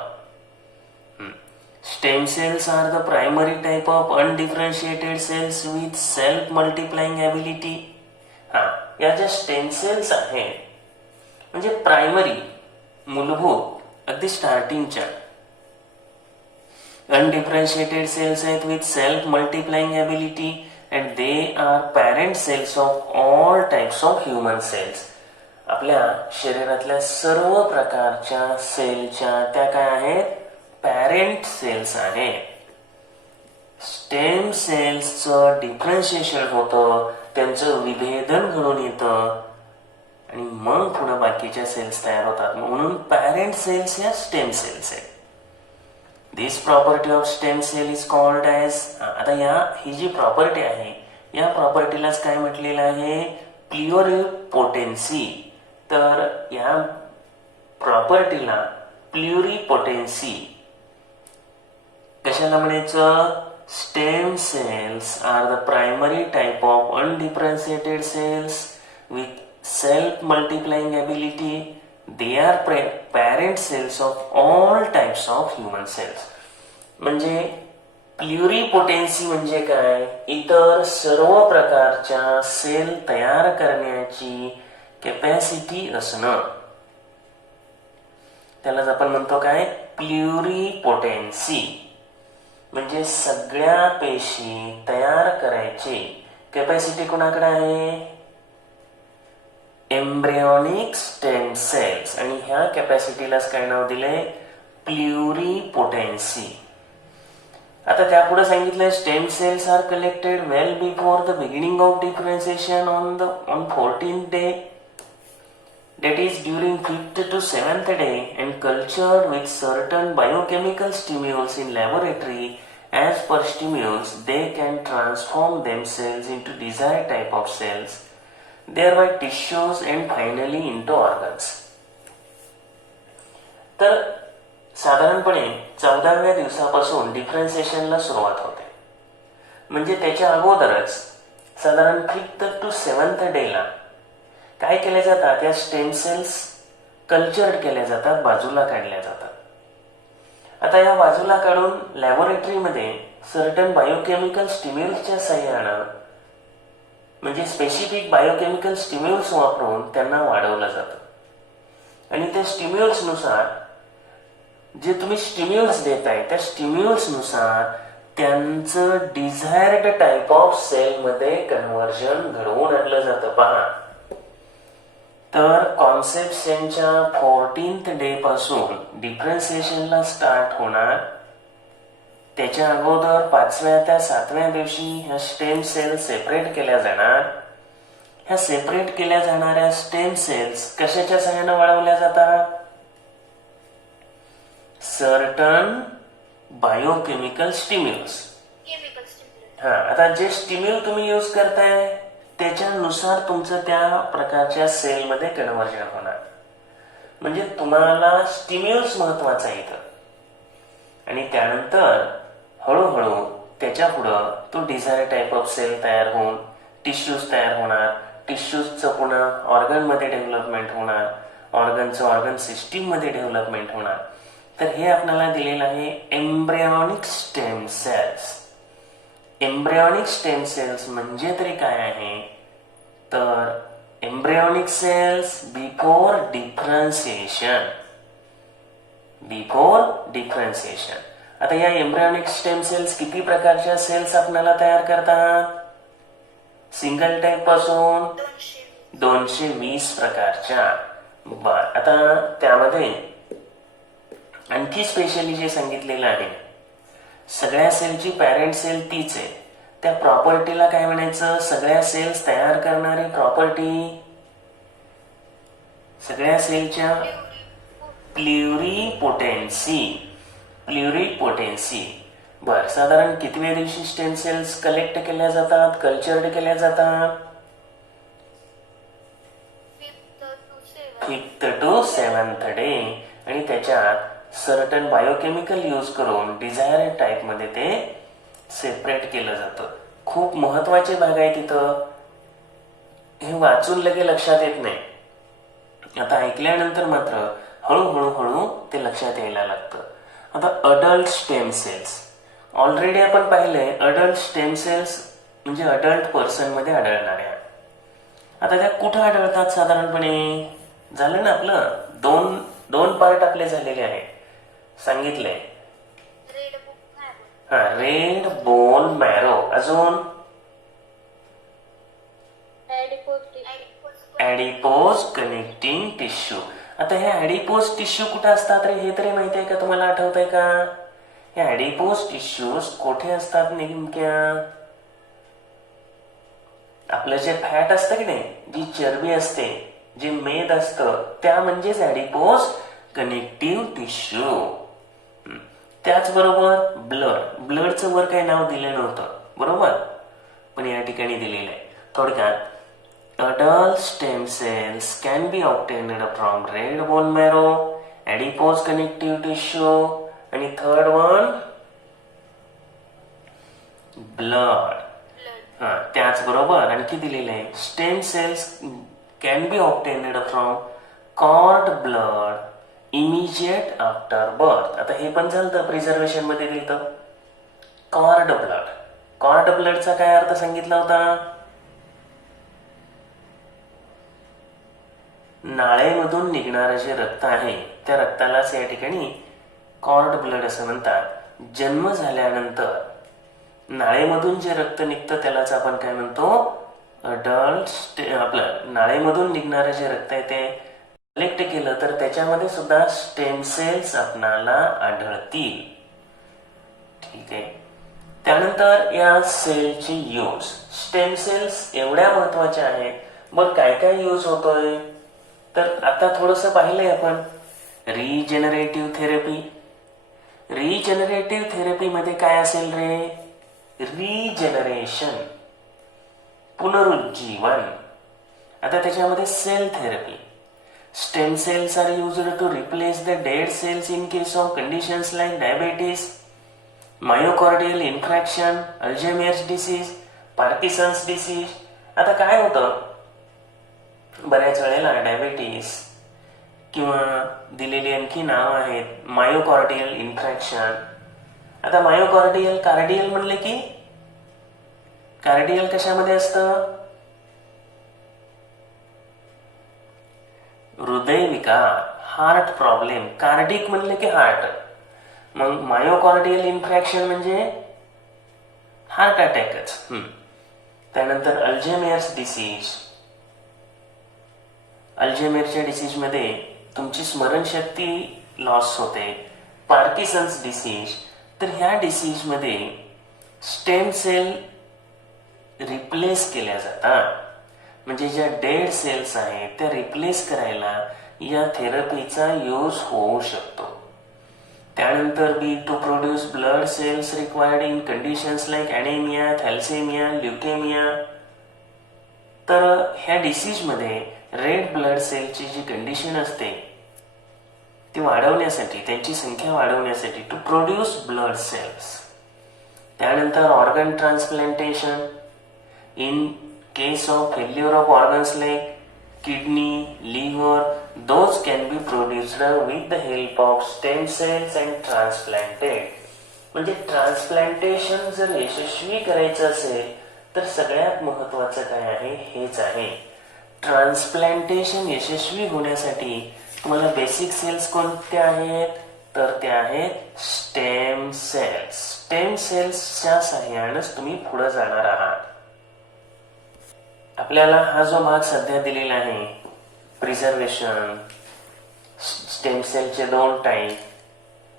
Stem cells are the primary type of undifferentiated cells with self-multiplying ability. या ज्या स्टेम सेल्स आहेत म्हणजे प्रायमरी, मूलभूत, अगदी स्टार्टिंगच्या undifferentiated cells आहेत with self-multiplying ability and they are parent cells of all types of human cells. आपल्या शरीरातल्या सर्व प्रकारच्या सेलच्या त्या काय आहेत, पॅरेंट सेल्स आहे. स्टेम सेल्सचं डिफरन्शिएशन होतं, त्यांचं विभेदन घडून येतं आणि मग पुढे बाकीच्या सेल्स तयार होतात, म्हणून पॅरेंट सेल्स या स्टेम सेल्स आहेत. This property of stem cell is called as, आता ही जी प्रॉपर्टी आहे या प्रॉपर्टीलाच काय म्हटलेलं आहे, प्ल्युरिपोटेन्सी. तर या प्रॉपर्टीला प्ल्युरिपोटेन्सी कशाला म्हणायचं, stem cells are the primary type of undifferentiated cells with self multiplying ability. They are parent cells of all types of human cells. म्हणजे प्ल्युरिपोटेन्सी म्हणजे काय, इतर सर्व प्रकारच्या सेल तयार करण्याची कॅपॅसिटी असणं, त्यालाच आपण म्हणतो काय, प्ल्युरिपोटेन्सी. म्हणजे सगळ्या पेशी तयार करायची कॅपॅसिटी कोणाकडे आहे, एम्ब्रियोनिक स्टेम सेल्स. आणि ह्या कॅपॅसिटीलाच काय नाव दिलंय, प्ल्युरिपोटेन्सी. आता त्यापुढे सांगितलंय, stem cells are collected well before the beginning of differentiation on 14th day, that is during 5th to 7th day, and cultured with certain biochemical stimuli in laboratory. As per stimulus, they can transform themselves into desired type of cells, thereby tissues and finally into organs. तर साधारणपणे 14व्या दिवसापासून डिफरन्शिएशनला सुरुवात होते. म्हणजे त्याच्या अगोदरच साधारण 5th to 7th डेला काय केले जातात, या स्टेम सेल्स कल्चर्ड केल्या जातात, बाजूला काढल्या जातात. आता या बाजूला काढून लॅबोरेटरीमध्ये सर्टन बायोकेमिकल स्टिम्युल्सच्या सहाय्यानं म्हणजे स्पेसिफिक बायोकेमिकल स्टिम्युल्स वापरून त्यांना वाढवलं जातं. आणि त्या स्टिम्युल्सनुसार जे तुम्ही स्टिम्युल्स देताय त्या स्टिम्युल्सनुसार त्यांचं डिझायर्ड टाइप ऑफ सेलमध्ये कन्व्हर्जन घडवून आणलं जातं. पहा, तर कॉन्सेप्शनच्या 14th डे पासून डिफरन्शिएशनला स्टार्ट होणार. त्याच्या अगोदर 5व्या ते 7व्या दिवशी ह्या स्टेम सेल्स सेपरेट केल्या जाणार. ह्या सेपरेट केल्या जाणाऱ्या स्टेम सेल्स कशाच्या सहाय्याने वाढवल्या जातात, सर्टन बायोकेमिकल स्टिम्युल्स. आता जे स्टिम्युल तुम्ही यूज करताय त्याच्यानुसार तुमचं त्या प्रकारच्या सेलमध्ये कन्व्हर्जन होणार. म्हणजे तुम्हाला स्टिम्युल्स महत्वाचा येतं आणि त्यानंतर हळूहळू त्याच्या पुढं तो डिझायर टाइप ऑफ सेल तयार होऊन टिश्यूज तयार होणार. टिश्यूजचं पुन्हा ऑर्गनमध्ये डेव्हलपमेंट होणार, ऑर्गनचं ऑर्गन सिस्टीममध्ये डेव्हलपमेंट होणार. तर हे आपल्याला दिलेलं आहे embryonic stem cells. Embryonic stem cells म्हणजे तरी काय आहे, तर एम्ब्रियोनिक सेल्स बिफोर डिफरन्शिएशन. आता या एम्ब्रियोनिक स्टेम सेल्स किती प्रकारच्या सेल्स आपल्याला तयार करतात? सिंगल टॅग पासून 220 प्रकारच्या. बर, आता त्यामध्ये आणखी स्पेशली जे सांगितलेलं आहे, सगळ्या सेलची पॅरेंट सेल तीच आहे. त्या प्रॉपर्टीला काय म्हणायचं? सगळ्या सेल्स तयार करणारी प्रॉपर्टी, सगळ्या सेलच्या प्ल्युरिपोटेन्सी. बर, साधारण कितव्या दिवशी स्टेम सेल्स कलेक्ट केल्या जातात, कल्चर्ड केल्या जातात? 5th to 7th day. आणि त्याच्यात सर्टन बायोकेमिकल यूज करून डिझायर्ड टाईप मध्ये ते सेपरेट केलं जातं. खूप महत्वाचे भाग आहे तिथं, हे वाचून लगे लक्षात येत नाही. आता ऐकल्यानंतर मात्र हळूहळू ते लक्षात यायला लागतं. आता अडल्ट स्टेम सेल्स ऑलरेडी आपण पाहिले. अडल्ट स्टेम सेल्स म्हणजे अडल्ट पर्सन मध्ये आढळणाऱ्या. आता त्या कुठं आढळतात साधारणपणे? झालं ना आपलं, दोन पार्ट आपले झालेले आहे, सांगितलंय. रेड बोन मॅरो, अजून ऍडिपोज कनेक्टिंग टिश्यू. आता हे ऍडिपोज टिश्यू कुठे असतात रे, हे तरी माहिती आहे का? तुम्हाला आठवत आहे का? हे ऍडिपोज टिश्यूज कुठे असतात नेमक्या? आपलं जे फॅट असतं की नाही, जी चरबी असते, जे मेद असतं, त्या म्हणजेच ऍडिपोज कनेक्टिव्ह टिश्यू. त्याचबरोबर ब्लडचं वर काही नाव दिलं नव्हतं, बरोबर, पण या ठिकाणी दिलेलं आहे. थोडक्यात, adult stem cells can be obtained from red bone marrow, adipose connective tissue, आणि third one blood. त्याचबरोबर आणखी दिलेलं आहे, stem cells can be obtained from cord blood immediate after birth. आता हे पण झालं प्रिझर्वेशन मध्ये दिलं. कॉर्ड ब्लडचा काय अर्थ सांगितला होता? नाळेमधून निघणारं जे रक्त आहे, त्या रक्तालाच या ठिकाणी कॉर्ड ब्लड असं म्हणतात. जन्म झाल्यानंतर नाळेमधून जे रक्त निघतं त्यालाच आपण काय म्हणतो? आपलं नाळेमधून निघणारं जे रक्त आहे ते कलेक्ट केलं तर त्याच्यामध्ये सुद्धा स्टेम सेल्स आपणाला आढळतील. ठीक आहे. त्यानंतर या सेलची यूज, स्टेम सेल्स एवढ्या महत्वाच्या आहेत. मग काय काय यूज होतोय? तर आता थोडस पाहिलंय आपण. रिजेनरेटिव्ह थेरपी मध्ये काय असेल रे? रिजेनरेशन, पुनरुज्जीवन. आता त्याच्यामध्ये cell therapy, stem cells are used to replace the dead cells in case of conditions like diabetes, myocardial infarction, Alzheimer's disease, Parkinson's disease. आता काय होतं, बऱ्याच वेळेला डायबिटीस किंवा दिलेली आणखी नाव आहेत मायोकॉर्डियल इन्फ्रॅक्शन. आता मायोकॉर्डियल, कार्डियल म्हणले की कार्डियल कशामध्ये असतं? हृदयविकार, हार्ट प्रॉब्लेम. कार्डिक म्हणले की हार्ट. मग मायोकॉर्डियल इन्फ्रॅक्शन म्हणजे हार्ट अटॅकच. त्यानंतर अल्झायमर्स डिसीज, अल्झायमरच्या डिसीज मध्ये तुमची स्मरणशक्ती लॉस होते. पार्किन्सन्स डिसीज, तर ह्या डिसीज मध्ये स्टेम सेल रिप्लेस केल्या जातात. म्हणजे ज्या डेड सेल्स आहेत त्या रिप्लेस करायला या थेरपीचा यूज होऊ शकतो. त्यानंतर to produce blood cells required in conditions like anaemia, thalassaemia, leukaemia. तर ह्या डिसीज मध्ये रेड ब्लड सेलची जी कंडिशन असते ती वाढवण्यासाठी, त्यांची संख्या वाढवण्यासाठी टू प्रोड्यूस ब्लड सेल्स. त्यानंतर organ transplantation in case of failure of organs like kidney, liver, those can be produced with the help of stem cells and transplanted. म्हणजे ट्रान्सप्लांटेशन जर यशस्वी करायचं असेल तर सगळ्यात महत्वाचं काय आहे? हेच आहे. ट्रान्सप्लांटेशन यशस्वी होण्यासाठी तुम्हाला बेसिक सेल्स कोणत्या आहेत? तर ते आहेत स्टेम सेल्स. स्टेम सेल्सच्या साहाय्यानेच तुम्ही पुढे जाणार आहात. आपल्याला हा जो भाग सध्या दिलेला आहे, प्रिझर्वेशन, स्टेम सेलचे 2 type,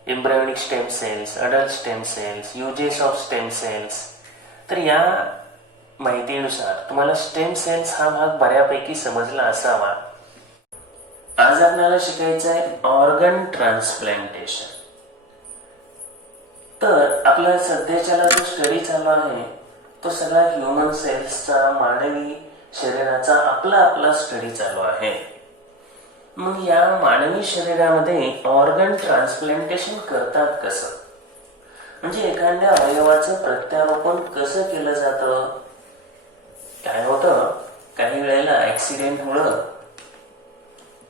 embryonic stem cells, adult stem cells, uses of stem cells. तर या माहितीनुसार तुम्हाला स्टेम सेल्स हा भाग बऱ्यापैकी समजला असावा. आज आपल्याला शिकायचं आहे ऑर्गन ट्रान्सप्लांटेशन. तर आपला सध्याच्याला जो स्टडी चालू आहे तो सगळा ह्युमन सेल्सचा, मानवी शरीराचा आपला स्टडी चालू आहे. मग या मानवी शरीरामध्ये ऑर्गन ट्रान्सप्लांटेशन करतात कसं, म्हणजे एखाद्या अवयवाचं प्रत्यारोपण कसं केलं जातं. काय होतं, काही वेळेला ऍक्सिडेंटमुळं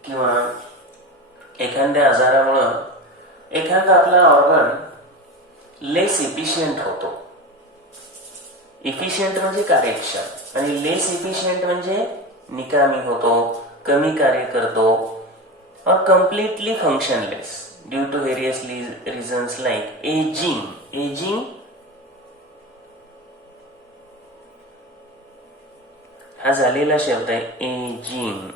किंवा एखाद्या आजारामुळं एखादा आपला ऑर्गन लेस इफिशियंट होतो. इफिशियंट म्हणजे कार्यक्षम आणि लेस इफिशियंट म्हणजे निकामी होतो, कमी कार्य करतो, और completely functionless due to various reasons like ageing. Ageing हा झालेला शब्द आहे, एजिंग.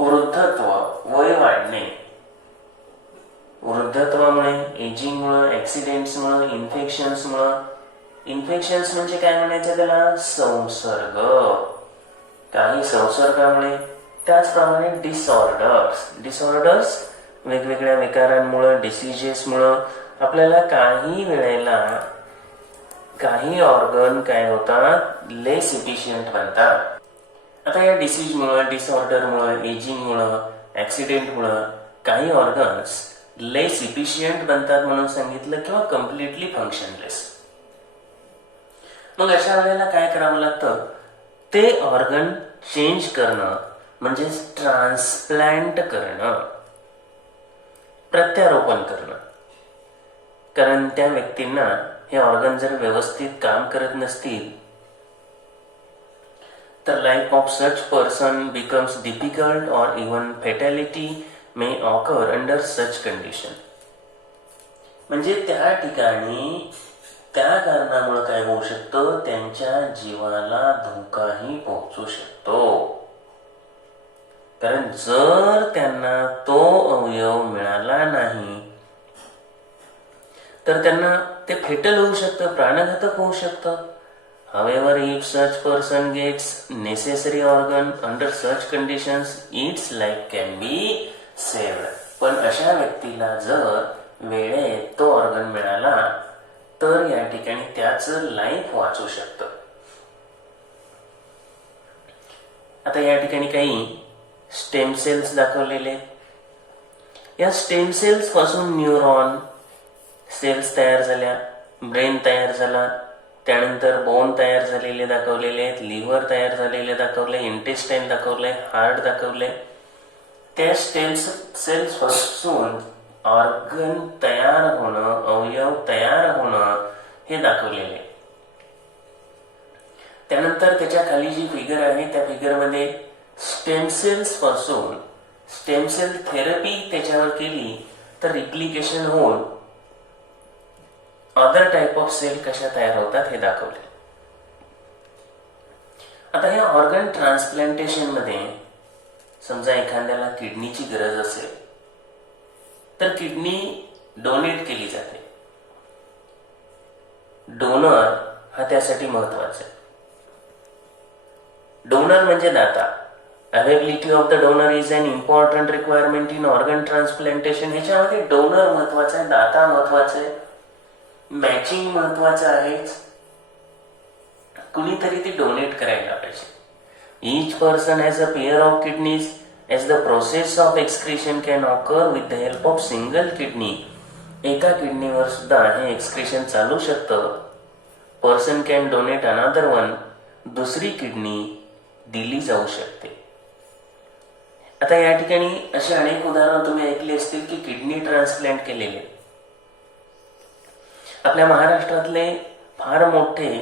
वृद्धत्व, वय वाढणे. वृद्धत्वामुळे, एजिंगमुळे, ऍक्सिडेंट्समुळे, इन्फेक्शन्समुळे. इन्फेक्शन्स म्हणजे काय म्हणायचं त्याला, संसर्ग. काही संसर्गामुळे, त्याचप्रमाणे डिसऑर्डर्स वेगवेगळ्या विकारांमुळे, डिसीजेसमुळे आपल्याला काही वेळेला काही ऑर्गन काय होतात, लेस इफिशियंट बनतात. आता या डिसीजमुळे, डिसऑर्डरमुळे, एजिंगमुळे, ऍक्सिडेंटमुळे काही ऑर्गन्स लेस इफिशियंट बनतात म्हणून सांगितलं, किंवा कम्प्लिटली फंक्शनलेस. मग अशा वेळेला काय करावं लागतं, ते ऑर्गन चेंज करणं म्हणजे ट्रान्सप्लांट करणं, प्रत्यारोपण करणं. कारण त्या व्यक्तींना हे ऑर्गन जर व्यवस्थित काम करत नसतील तर life of such person becomes difficult और इवन फेटॅलिटी मे ऑकर अंडर सच कंडिशन. म्हणजे त्या ठिकाणी त्या कारणामुळे काय होऊ शकतं, त्यांच्या जीवाला धोकाही पोहोचू शकतो. कारण जर त्यांना तो अवयव मिळाला नाही तर त्यांना ते फेटल होऊ शकतं, प्राणघातक होऊ शकतं. However, if such person gets necessary organ under such conditions, its life can be saved. पण अशा व्यक्तीला जर वेळेत तो ऑर्गन मिळाला तर या ठिकाणी त्याचं लाईफ वाचू शकतं. आता या ठिकाणी काही स्टेम सेल्स दाखवलेले. या स्टेम सेल्स पासून न्यूरॉन सेल्स तयार झाल्या, ब्रेन तयार झाला, त्यानंतर बोन तयार झालेले दाखवलेले आहेत, लिव्हर तयार झालेले दाखवले, इंटेस्टाईन दाखवले, हार्ट दाखवले. त्या स्टेम सेल्स पासून ऑर्गन तयार होणं, अवयव तयार होणं हे दाखवलेले. त्यानंतर त्याच्या खाली जी फिगर आहे त्या फिगरमध्ये स्टेम सेल्स पासून स्टेम सेल थेरपी त्याच्यावर केली तर रिप्लिकेशन होऊन अदर टाइप ऑफ सेल कशा तयार होतात हे दाखवले. आता या ऑर्गन ट्रान्सप्लांटेशन मध्ये समजा एखाद्याला किडनीची गरज असेल तर किडनी डोनेट केली जाते. डोनर हा त्यासाठी महत्वाचा आहे. डोनर म्हणजे दाता. Availability of the donor is an important requirement in organ transplantation. ह्याच्यामध्ये डोनर महत्वाचा आहे, दाता महत्वाचा आहे, मॅचिंग महत्वाचं आहे. कुणीतरी ती डोनेट करायला पाहिजे. Each person has a pair of kidneys as the process of excretion can occur with the help of single kidney. एका किडनीवर सुद्धा हे एक्सक्रिशन चालू शकतं. Person can donate another one. दुसरी किडनी दिली जाऊ शकते. आता या ठिकाणी असे अनेक उदाहरण तुम्ही ऐकले असतील की किडनी ट्रान्सप्लांट केलेले. आपल्या महाराष्ट्रातले फार मोठे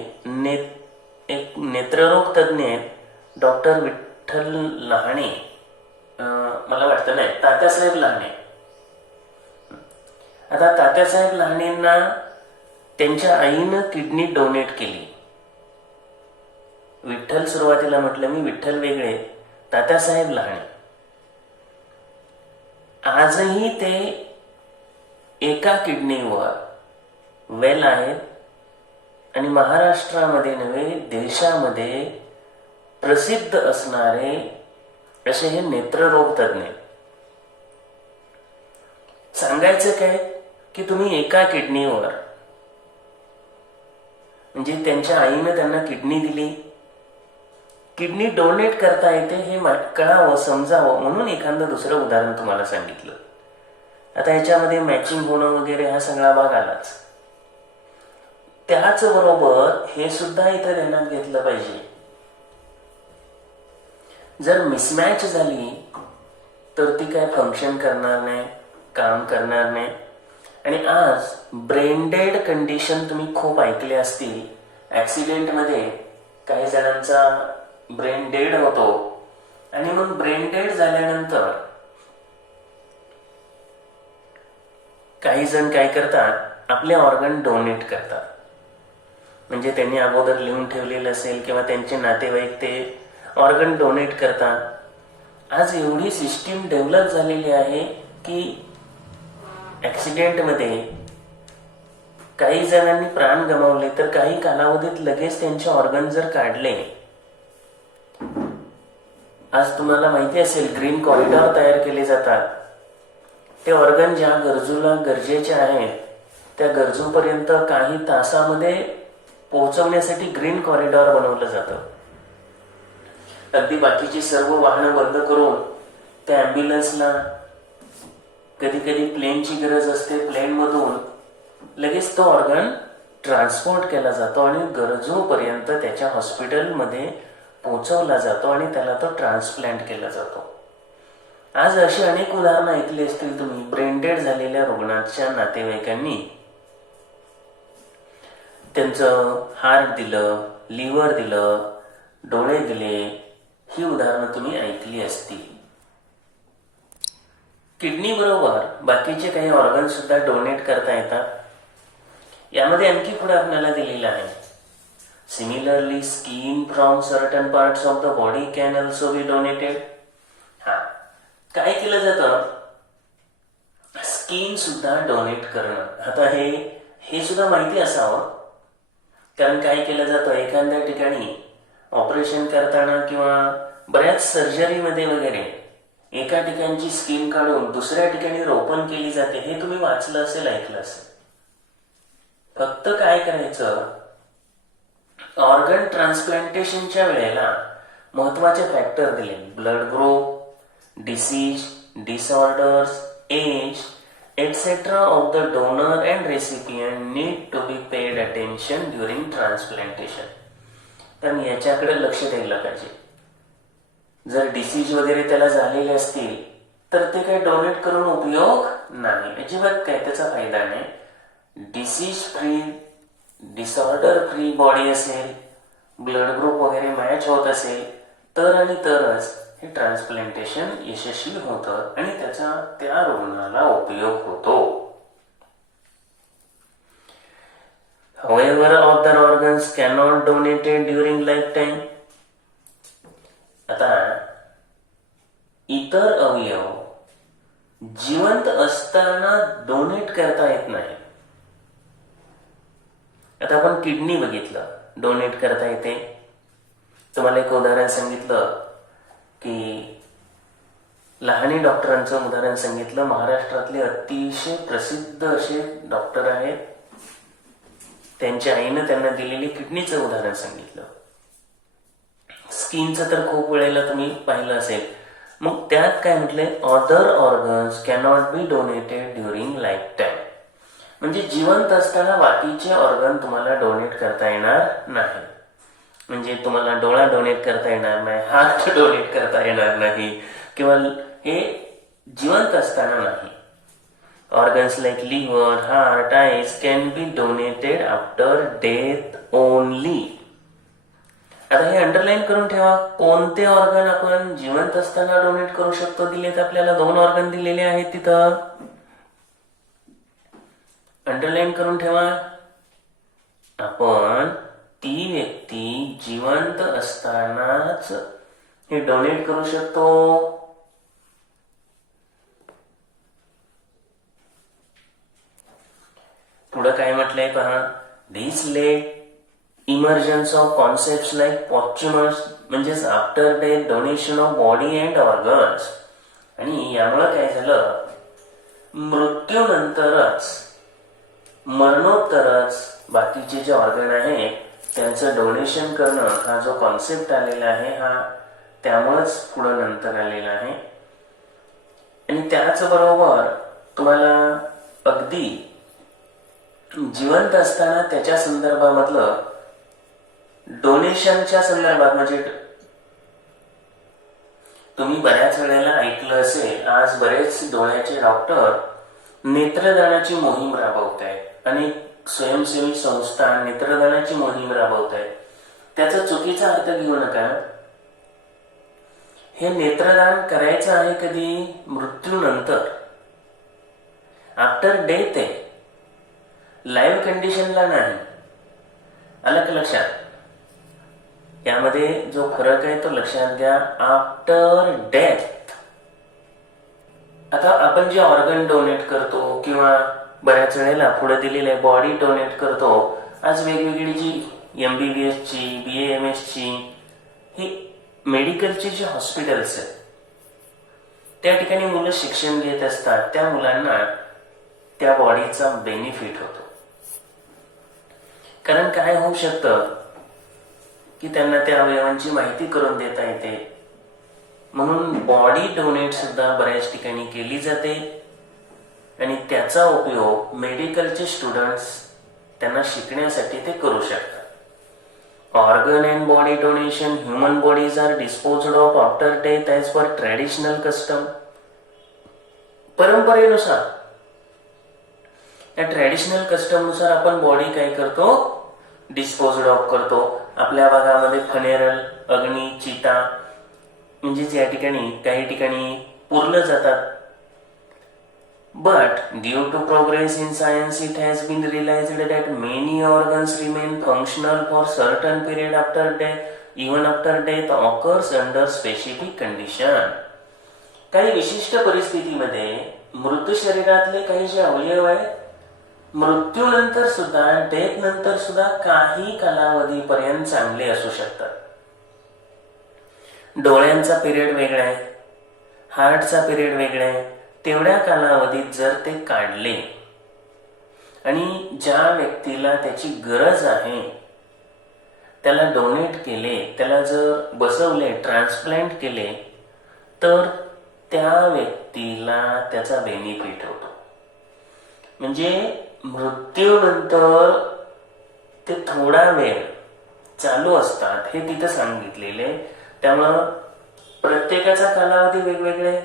एक नेत्ररोग तज्ञ डॉक्टर विठ्ठल लहाणे मला वाटतं नाही, तात्यासाहेब लहाने. आता तात्यासाहेब लहानेंना त्यांच्या आईनं किडनी डोनेट केली. विठ्ठल सुरुवातीला म्हटलं मी, विठ्ठल वेगळे, तात्यासाहेब लहाने. आजही ते एका किडनीवर वेल आहेत आणि महाराष्ट्रामध्ये नव्हे देशामध्ये प्रसिद्ध असणारे असे हे नेत्ररोग तज्ञ. सांगायचं काय की तुम्ही एका किडनीवर, म्हणजे त्यांच्या आईनं त्यांना किडनी दिली, किडनी डोनेट करता येते हे कळावं, समजावं म्हणून एखादं दुसरं उदाहरण तुम्हाला सांगितलं. आता याच्यामध्ये मॅचिंग होणं वगैरे हा सगळा भाग आलाच. त्याचबरोबर हे सुद्धा इथं ध्यानात घेतलं पाहिजे, जर मिसमॅच झाली तर ती काय फंक्शन करणार नाही, काम करणार नाही. आणि आज ब्रेन डेड कंडिशन तुम्ही खूप ऐकले असतील. ऍक्सिडेंटमध्ये काही जणांचा ब्रेन डेड होतो आणि मग ब्रेन डेड झाल्यानंतर काही जण काय करतात, आपले ऑर्गन डोनेट करतात. म्हणजे त्यांनी अगोदर लिहून ठेवलेलं असेल किंवा त्यांचे नातेवाईक ते ऑर्गन डोनेट करतात. आज एवढी सिस्टीम डेव्हलप झालेली आहे की ऍक्सिडेंटमध्ये काही जणांनी प्राण गमावले तर काही कालावधीत लगेच त्यांचे ऑर्गन जर काढले, आज तुम्हाला माहिती असेल ग्रीन कॉरिडॉर तयार केले जातात. ते ऑर्गन ज्या गरजूला गरजेचे आहेत त्या गरजूपर्यंत काही तासामध्ये पोहोचवण्यासाठी ग्रीन कॉरिडॉर बनवलं जातं. अगदी बाकीची सर्व वाहनं बंद करून त्या ॲम्ब्युलन्सला, कधी कधी प्लेनची गरज असते, प्लेनमधून लगेच तो ऑर्गन ट्रान्सपोर्ट केला जातो आणि गरजूपर्यंत त्याच्या हॉस्पिटलमध्ये पोहोचवला जातो आणि त्याला तो ट्रान्सप्लांट केला जातो. आज अशी अनेक उदाहरणं ऐकली असतील तुम्ही. ब्रेन डेड झालेल्या रुग्णाच्या नातेवाईकांनी त्यांचं हार्ट दिलं, लिव्हर दिलं, डोळे दिले, ही उदाहरणं तुम्ही ऐकली असतील. किडनी बरोबर बाकीचे काही ऑर्गन सुद्धा डोनेट करता येतात. यामध्ये आणखी पुढे आपल्याला दिलेलं आहे, similarly skin from certain parts of the body can also be donated. हा, काय केलं जातं, स्किन सुद्धा डोनेट करणं. आता हे सुद्धा माहिती असावं, कारण काय केलं जातं, एखाद्या ठिकाणी ऑपरेशन करताना किंवा बऱ्याच सर्जरीमध्ये वगैरे एका ठिकाणची स्किन काढून दुसऱ्या ठिकाणी रोपण केली जाते. हे तुम्ही वाचलं असेल, ऐकलं असेल. फक्त काय करायचं, ऑर्गन ट्रान्सप्लांटेशनच्या वेळेला महत्वाचे फॅक्टर दिले, blood group, disease, disorders, age etc. of the donor and recipient need to be paid attention during transplantation. तर याच्याकडे लक्ष द्यायला पाहिजे. जर डिसीज वगैरे त्याला झालेले असतील तर ते काही डोनेट करून उपयोग नाही, अजिबात काय त्याचा फायदा नाही. Disease free, disorder free body असेल, ब्लड ग्रुप वगैरे मॅच होत असेल तर आणि तरच हे ट्रान्सप्लांटेशन यशस्वी होतं आणि त्याचा त्या रुग्णाला उपयोग होतो. However, other organs cannot donated during lifetime. आता इतर अवयव जिवंत असताना डोनेट करता येत नाही. आता आपण किडनी बघितलं, डोनेट करता येते. तुम्हाला एक उदाहरण सांगितलं की लहाने डॉक्टरांचं उदाहरण सांगितलं. महाराष्ट्रातले अतिशय प्रसिद्ध असे डॉक्टर आहेत, त्यांच्या आईनं त्यांना दिलेली किडनीचं उदाहरण सांगितलं. स्किनचं तर खूप वेळेला तुम्ही पाहिलं असेल. मग त्यात काय म्हटलंय, other organs cannot be donated during life time. म्हणजे जिवंत असताना बाकीचे ऑर्गन तुम्हाला डोनेट करता येणार नाही. म्हणजे तुम्हाला डोळा डोनेट करता येणार नाही, हार्ट डोनेट करता येणार नाही, किंवा हे जिवंत असताना नाही. Organs like liver, heart, eyes can be donated after death only. आता हे अंडरलाईन करून ठेवा, कोणते ऑर्गन आपण जिवंत असताना डोनेट करू शकतो. दिलेत आपल्याला 2 ऑर्गन दिलेले आहेत तिथं, अंडरलाईन करून ठेवा. आपण ती व्यक्ती जिवंत असतानाच हे डोनेट करू शकतो. पुढे काय म्हटलंय पहा, this late emergence of concept like posthumous म्हणजेच after death donation of body and organs. आणि यामुळे काय झालं, मृत्यूनंतरच मरणोत्तरच बाकीचे जे ऑर्गन आहेत त्यांचं डोनेशन करणं हा जो कॉन्सेप्ट आलेला आहे हा त्यामुळेच पुढे नंतर आलेला आहे. आणि त्याचबरोबर तुम्हाला अगदी जिवंत असताना त्याच्या संदर्भामधलं डोनेशनच्या संदर्भात म्हणजे तुम्ही बऱ्याच वेळेला ऐकलं असेल, आज बरेच डोळ्याचे डॉक्टर नेत्रदानाची मोहीम राबवत आहेत. अनेक स्वयंसेवी संस्था नेत्रदानाची मोहीम राबवत आहेत. त्याचा चुकीचा अर्थ घेऊ नका. हे नेत्रदान करायचं आहे कधी, मृत्यूनंतर, आफ्टर डेथ आहे, लाईव्ह कंडिशनला नाही. आलं का लक्षात? यामध्ये जो फरक आहे तो लक्षात घ्या, आफ्टर डेथ. आता आपण जे ऑर्गन डोनेट करतो किंवा बऱ्याच वेळेला पुढे दिलेले बॉडी डोनेट करतो, आज वेगवेगळी जी MBBS ची BAMS ची ही मेडिकलचे जे हॉस्पिटल्स आहेत त्या ठिकाणी मुलं शिक्षण घेत असतात, त्या मुलांना त्या बॉडीचा बेनिफिट होतो. कारण काय होऊ शकतं की त्यांना त्या अवयवांची माहिती करून देता येते. म्हणून बॉडी डोनेट सुद्धा बऱ्याच ठिकाणी केली जाते आणि त्याचा उपयोग मेडिकलचे स्टुडंट्स त्यांना शिकण्यासाठी ते करू शकतात. Organ and body donation, human bodies are disposed of after death as per traditional custom. परंपरेनुसार, या ट्रेडिशनल कस्टमनुसार आपण बॉडी काय करतो, डिस्पोज्ड ऑफ करतो. आपल्या भागामध्ये फनेरल, अग्नी, चिता म्हणजेच या ठिकाणी काही ठिकाणी पुरलं जातात. But due to progress in science, it has been realized that many organs remain functional for certain period after death. Even after death occurs under specific condition. काही विशिष्ट परिस्थितीमध्ये मृत शरीरातले काही जे अवयव आहेत मृत्यूनंतर सुद्धा, डेथ नंतर सुद्धा काही कालावधीपर्यंत चांगले असू शकतात. डोळ्यांचा पिरियड वेगळा आहे, हार्टचा पिरियड वेगळा आहे. तेवढ्या कालावधीत जर ते काढले आणि ज्या व्यक्तीला त्याची गरज आहे त्याला डोनेट केले, त्याला जर बसवले, ट्रान्सप्लांट केले, तर त्या व्यक्तीला त्याचा बेनिफिट होतो. म्हणजे मृत्यूनंतर ते थोडा वेळ चालू असतात हे तिथं सांगितलेले. त्यामुळं प्रत्येकाचा कालावधी वेगवेगळे.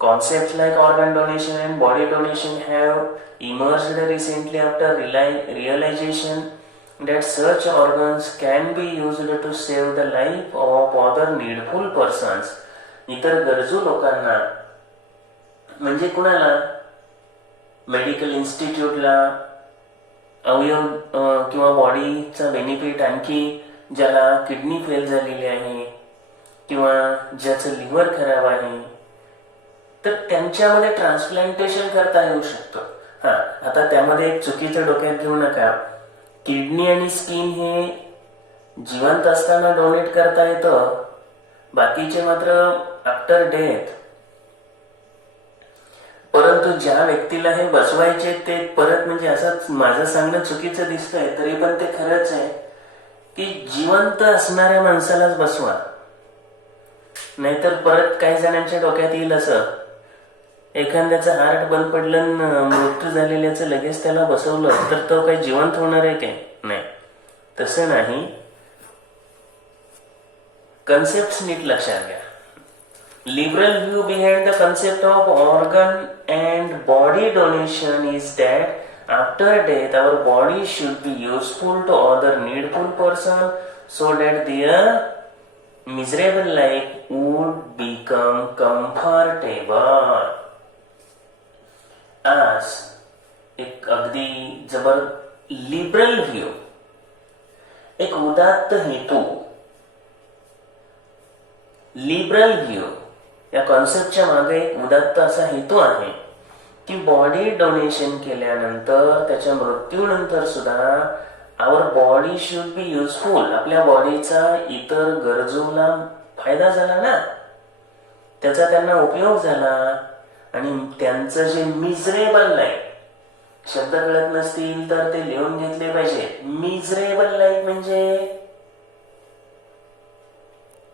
Concepts like organ donation and body donation have emerged recently after realization that such organs can be used to save the life of other needful persons. इतर गरजू लोकांना म्हणजे कुणाला, मेडिकल इन्स्टिट्यूटला अवयव किंवा बॉडीचा बेनिफिट, आणखी ज्याला किडनी फेल झालेली आहे किंवा ज्याचं लिव्हर खराब आहे तर त्यांच्यामध्ये ट्रान्सप्लांटेशन करता येऊ शकतं. आता त्यामध्ये एक चुकीचं डोक्यात घेऊ नका. किडनी आणि स्किन हे जिवंत असताना डोनेट करता येतं, बाकीचे मात्र आफ्टर डेथ. परंतु ज्या व्यक्तीला हे बसवायचे ते परत, म्हणजे असंच माझं सांगणं चुकीचं दिसतंय तरी पण ते खरंच आहे की जिवंत असणाऱ्या माणसालाच बसवा. नाहीतर परत काही जणांच्या डोक्यात येईल असं, एखाद्याचं हार्ट बंद पडलं, मृत्यू झालेल्याचं लगेच त्याला बसवलं तर तो काही जिवंत होणार आहे काय? नाही, तसं नाही. कन्सेप्ट नीट लक्षात घ्या. Liberal view behind the concept of organ and body donation is that After death, our body should be useful to other needful person so that their miserable life would become comfortable. आज एक अगदी जबर liberal view, एक उदात्त हेतू, liberal view या कॉन्सेप्टच्या मागे एक उदात्त असा हेतू आहे की बॉडी डोनेशन केल्यानंतर, त्याच्या मृत्यूनंतर सुद्धा आवर बॉडी शुड बी युजफुल. आपल्या बॉडीचा इतर गरजूला फायदा झाला ना, त्याचा त्यांना उपयोग झाला. आणि त्यांचं जे मिजरेबल लाईफ, शब्द कळत नसतील तर ते लिहून घेतले पाहिजे. मिजरेबल लाईफ म्हणजे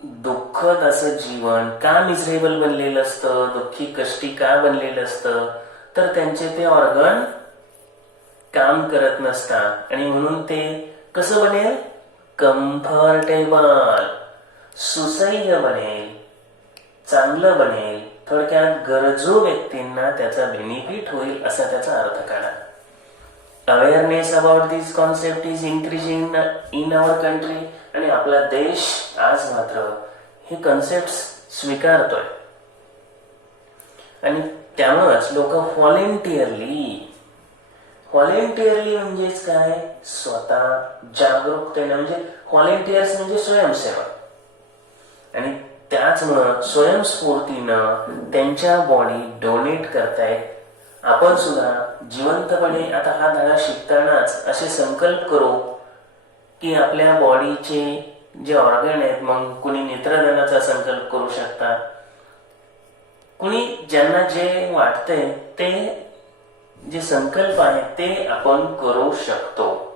दुःखद असं जीवन. का मिजरेबल बनलेलं असतं, दुःखी कष्टी का बनलेलं असतं, तर त्यांचे ते ऑर्गन काम करत नसतात आणि म्हणून ते कसं बनेल, कम्फर्टेबल, सुसह्य बनेल, चांगलं बनेल. थोडक्यात गरजू व्यक्तींना त्याचा बेनिफिट होईल असा त्याचा अर्थ काढा. Awareness about this concept is increasing in our country. आणि आपला देश आज मात्र हे कॉन्सेप्ट स्वीकारतोय आणि त्यामुळेच लोक व्हॉलेंटिअरली म्हणजेच काय, स्वतः जागरूकतेने, म्हणजे व्हॉलेंटिअर्स म्हणजे स्वयंसेवक, आणि त्याचमुळं स्वयंस्फूर्तीनं त्यांच्या बॉडी डोनेट करतायत. आपण सुद्धा जिवंतपणे आता हा धडा शिकतानाच असे संकल्प करू की आपल्या बॉडीचे जे ऑर्गन आहेत, मग कुणी नेत्रदानाचा संकल्प करू शकता, कुणी ज्यांना जे वाटतंय ते जे संकल्प आहेत ते आपण करू शकतो.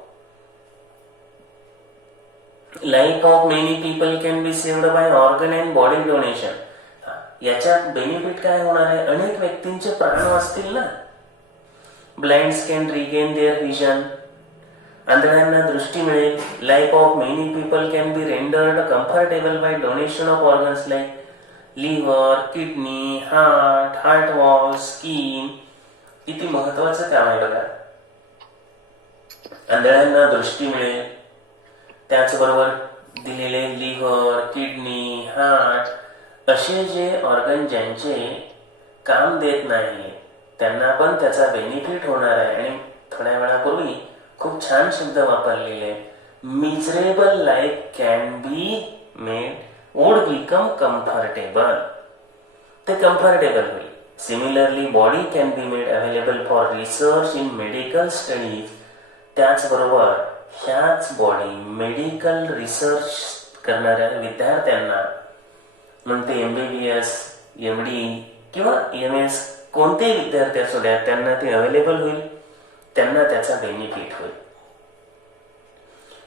Life of many people can be saved by organ and body donation. याच्यात बेनिफिट काय होणार आहे, अनेक व्यक्तींचे प्राण वाचतील ना. Blinds can regain their vision, आंधळ्यांना दृष्टी मिळेल. Life of many people can be rendered comfortable by donation of organs like liver, kidney, heart wall, skin. किती महत्वाचं काम आहे बघा. आंधळ्यांना दृष्टी मिळेल, त्याचबरोबर दिलेले लिव्हर, किडनी, हार्ट असे जे ऑर्गन ज्यांचे काम देत नाही त्यांना पण त्याचा बेनिफिट होणार आहे. आणि थोड्या वेळापूर्वी खूप छान शब्द वापरलेले, miserable life can be made, would become comfortable. ते कम्फर्टेबल होईल. Similarly body can be made available for research in medical studies. त्याचबरोबर ह्याच बॉडी मेडिकल रिसर्च करणाऱ्या विद्यार्थ्यांना, म्हणते MBBS, MD किंवा MS कोणते विद्यार्थी असू द्या, त्यांना ते अवेलेबल होईल, त्यांना त्याचा बेनिफिट होईल.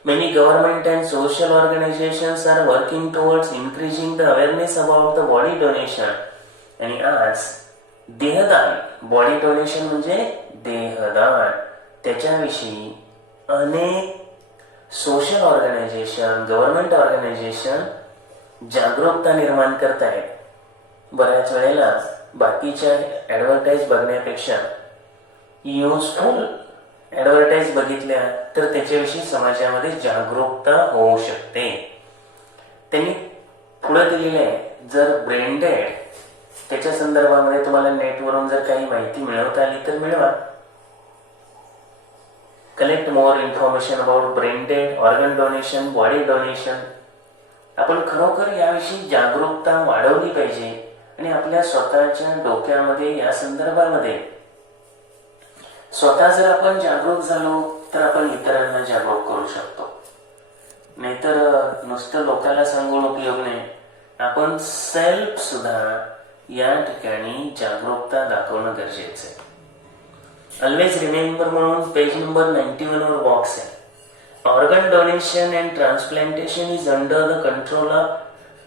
Many government and social organizations are working towards increasing the awareness about the body donation. आणि आज देहदान, बॉडी डोनेशन म्हणजे देहदान, त्याच्याविषयी अनेक सोशल ऑर्गनायझेशन, गव्हर्नमेंट ऑर्गनायझेशन जागरूकता निर्माण करतायत. बऱ्याच वेळेला बाकीच्या ऍडव्हर्टाईज बघण्यापेक्षा युजफुल ऍडव्हर्टाईज बघितल्या तर त्याच्याविषयी समाजामध्ये जागरूकता होऊ शकते. त्यांनी पुढे दिलेले आहे, जर ब्रेनडेड त्याच्या संदर्भामध्ये तुम्हाला नेटवरून जर काही माहिती मिळवता आली तर मिळवा. Collect more information about brain dead, organ donation, body donation. आपण खरोखर याविषयी जागरूकता वाढवली पाहिजे आणि आपल्या स्वतःच्या डोक्यामध्ये या संदर्भामध्ये स्वतः जर आपण जागरूक झालो तर आपण इतरांना जागरूक करू शकतो. नाहीतर नुसतं लोकांना सांगून उपयोग नाही, आपण सेल्फ सुद्धा या ठिकाणी जागरूकता दाखवणं गरजेचं आहे. ऑलवेज रिमेंबर म्हणून पेज नंबर 91 वर बॉक्स आहे. Organ donation and transplantation is under the control of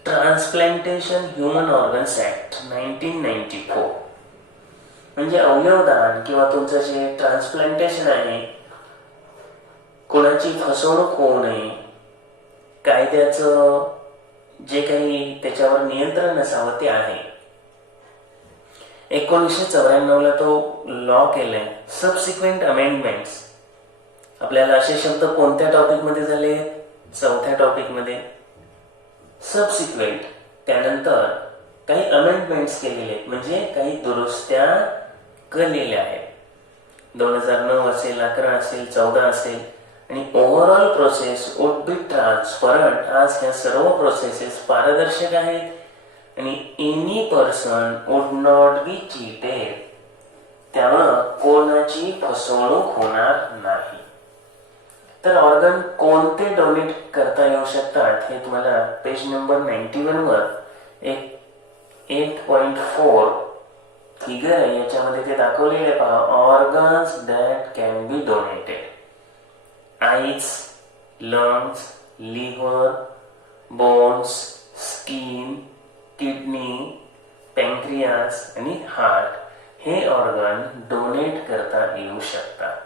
transplantation human organs act 1994. म्हणजे अवयवदान किंवा तुमचं जे ट्रान्सप्लांटेशन आहे, कोणाची फसवणूक होऊ नये, कायद्याचं जे काही त्याच्यावर नियंत्रण असावं ते आहे. 1994 ला तो लॉ केलाय. सबसिक्वेंट अमेंडमेंट्स आपल्याला असे शब्द कोणत्या टॉपिक मध्ये झाले? चौथ्या टॉपिक मध्ये. सबसिक्वेंट त्यानंतर काही अमेंडमेंट्स केलेले आहेत, म्हणजे काही दुरुस्त्या केलेल्या आहेत. 2009 असेल, 11 असेल, 14 असेल. आणि overall process would be transparent. आज ह्या सर्व प्रोसेसेस पारदर्शक आहेत आणि any person would not be cheated. त्यामुळं कोणाची फसवणूक होणार नाही. तर ऑर्गन कोणते डोनेट करता येऊ शकतात हे तुम्हाला पेज नंबर 91 वर एक 8.4 फिगर आहे, याच्यामध्ये ते दाखवलेले आहे पहा. Organs that can be donated. Eyes, lungs, liver, bones, skin, kidney, pancreas आणि हार्ट हे ऑर्गन डोनेट करता येऊ शकतात.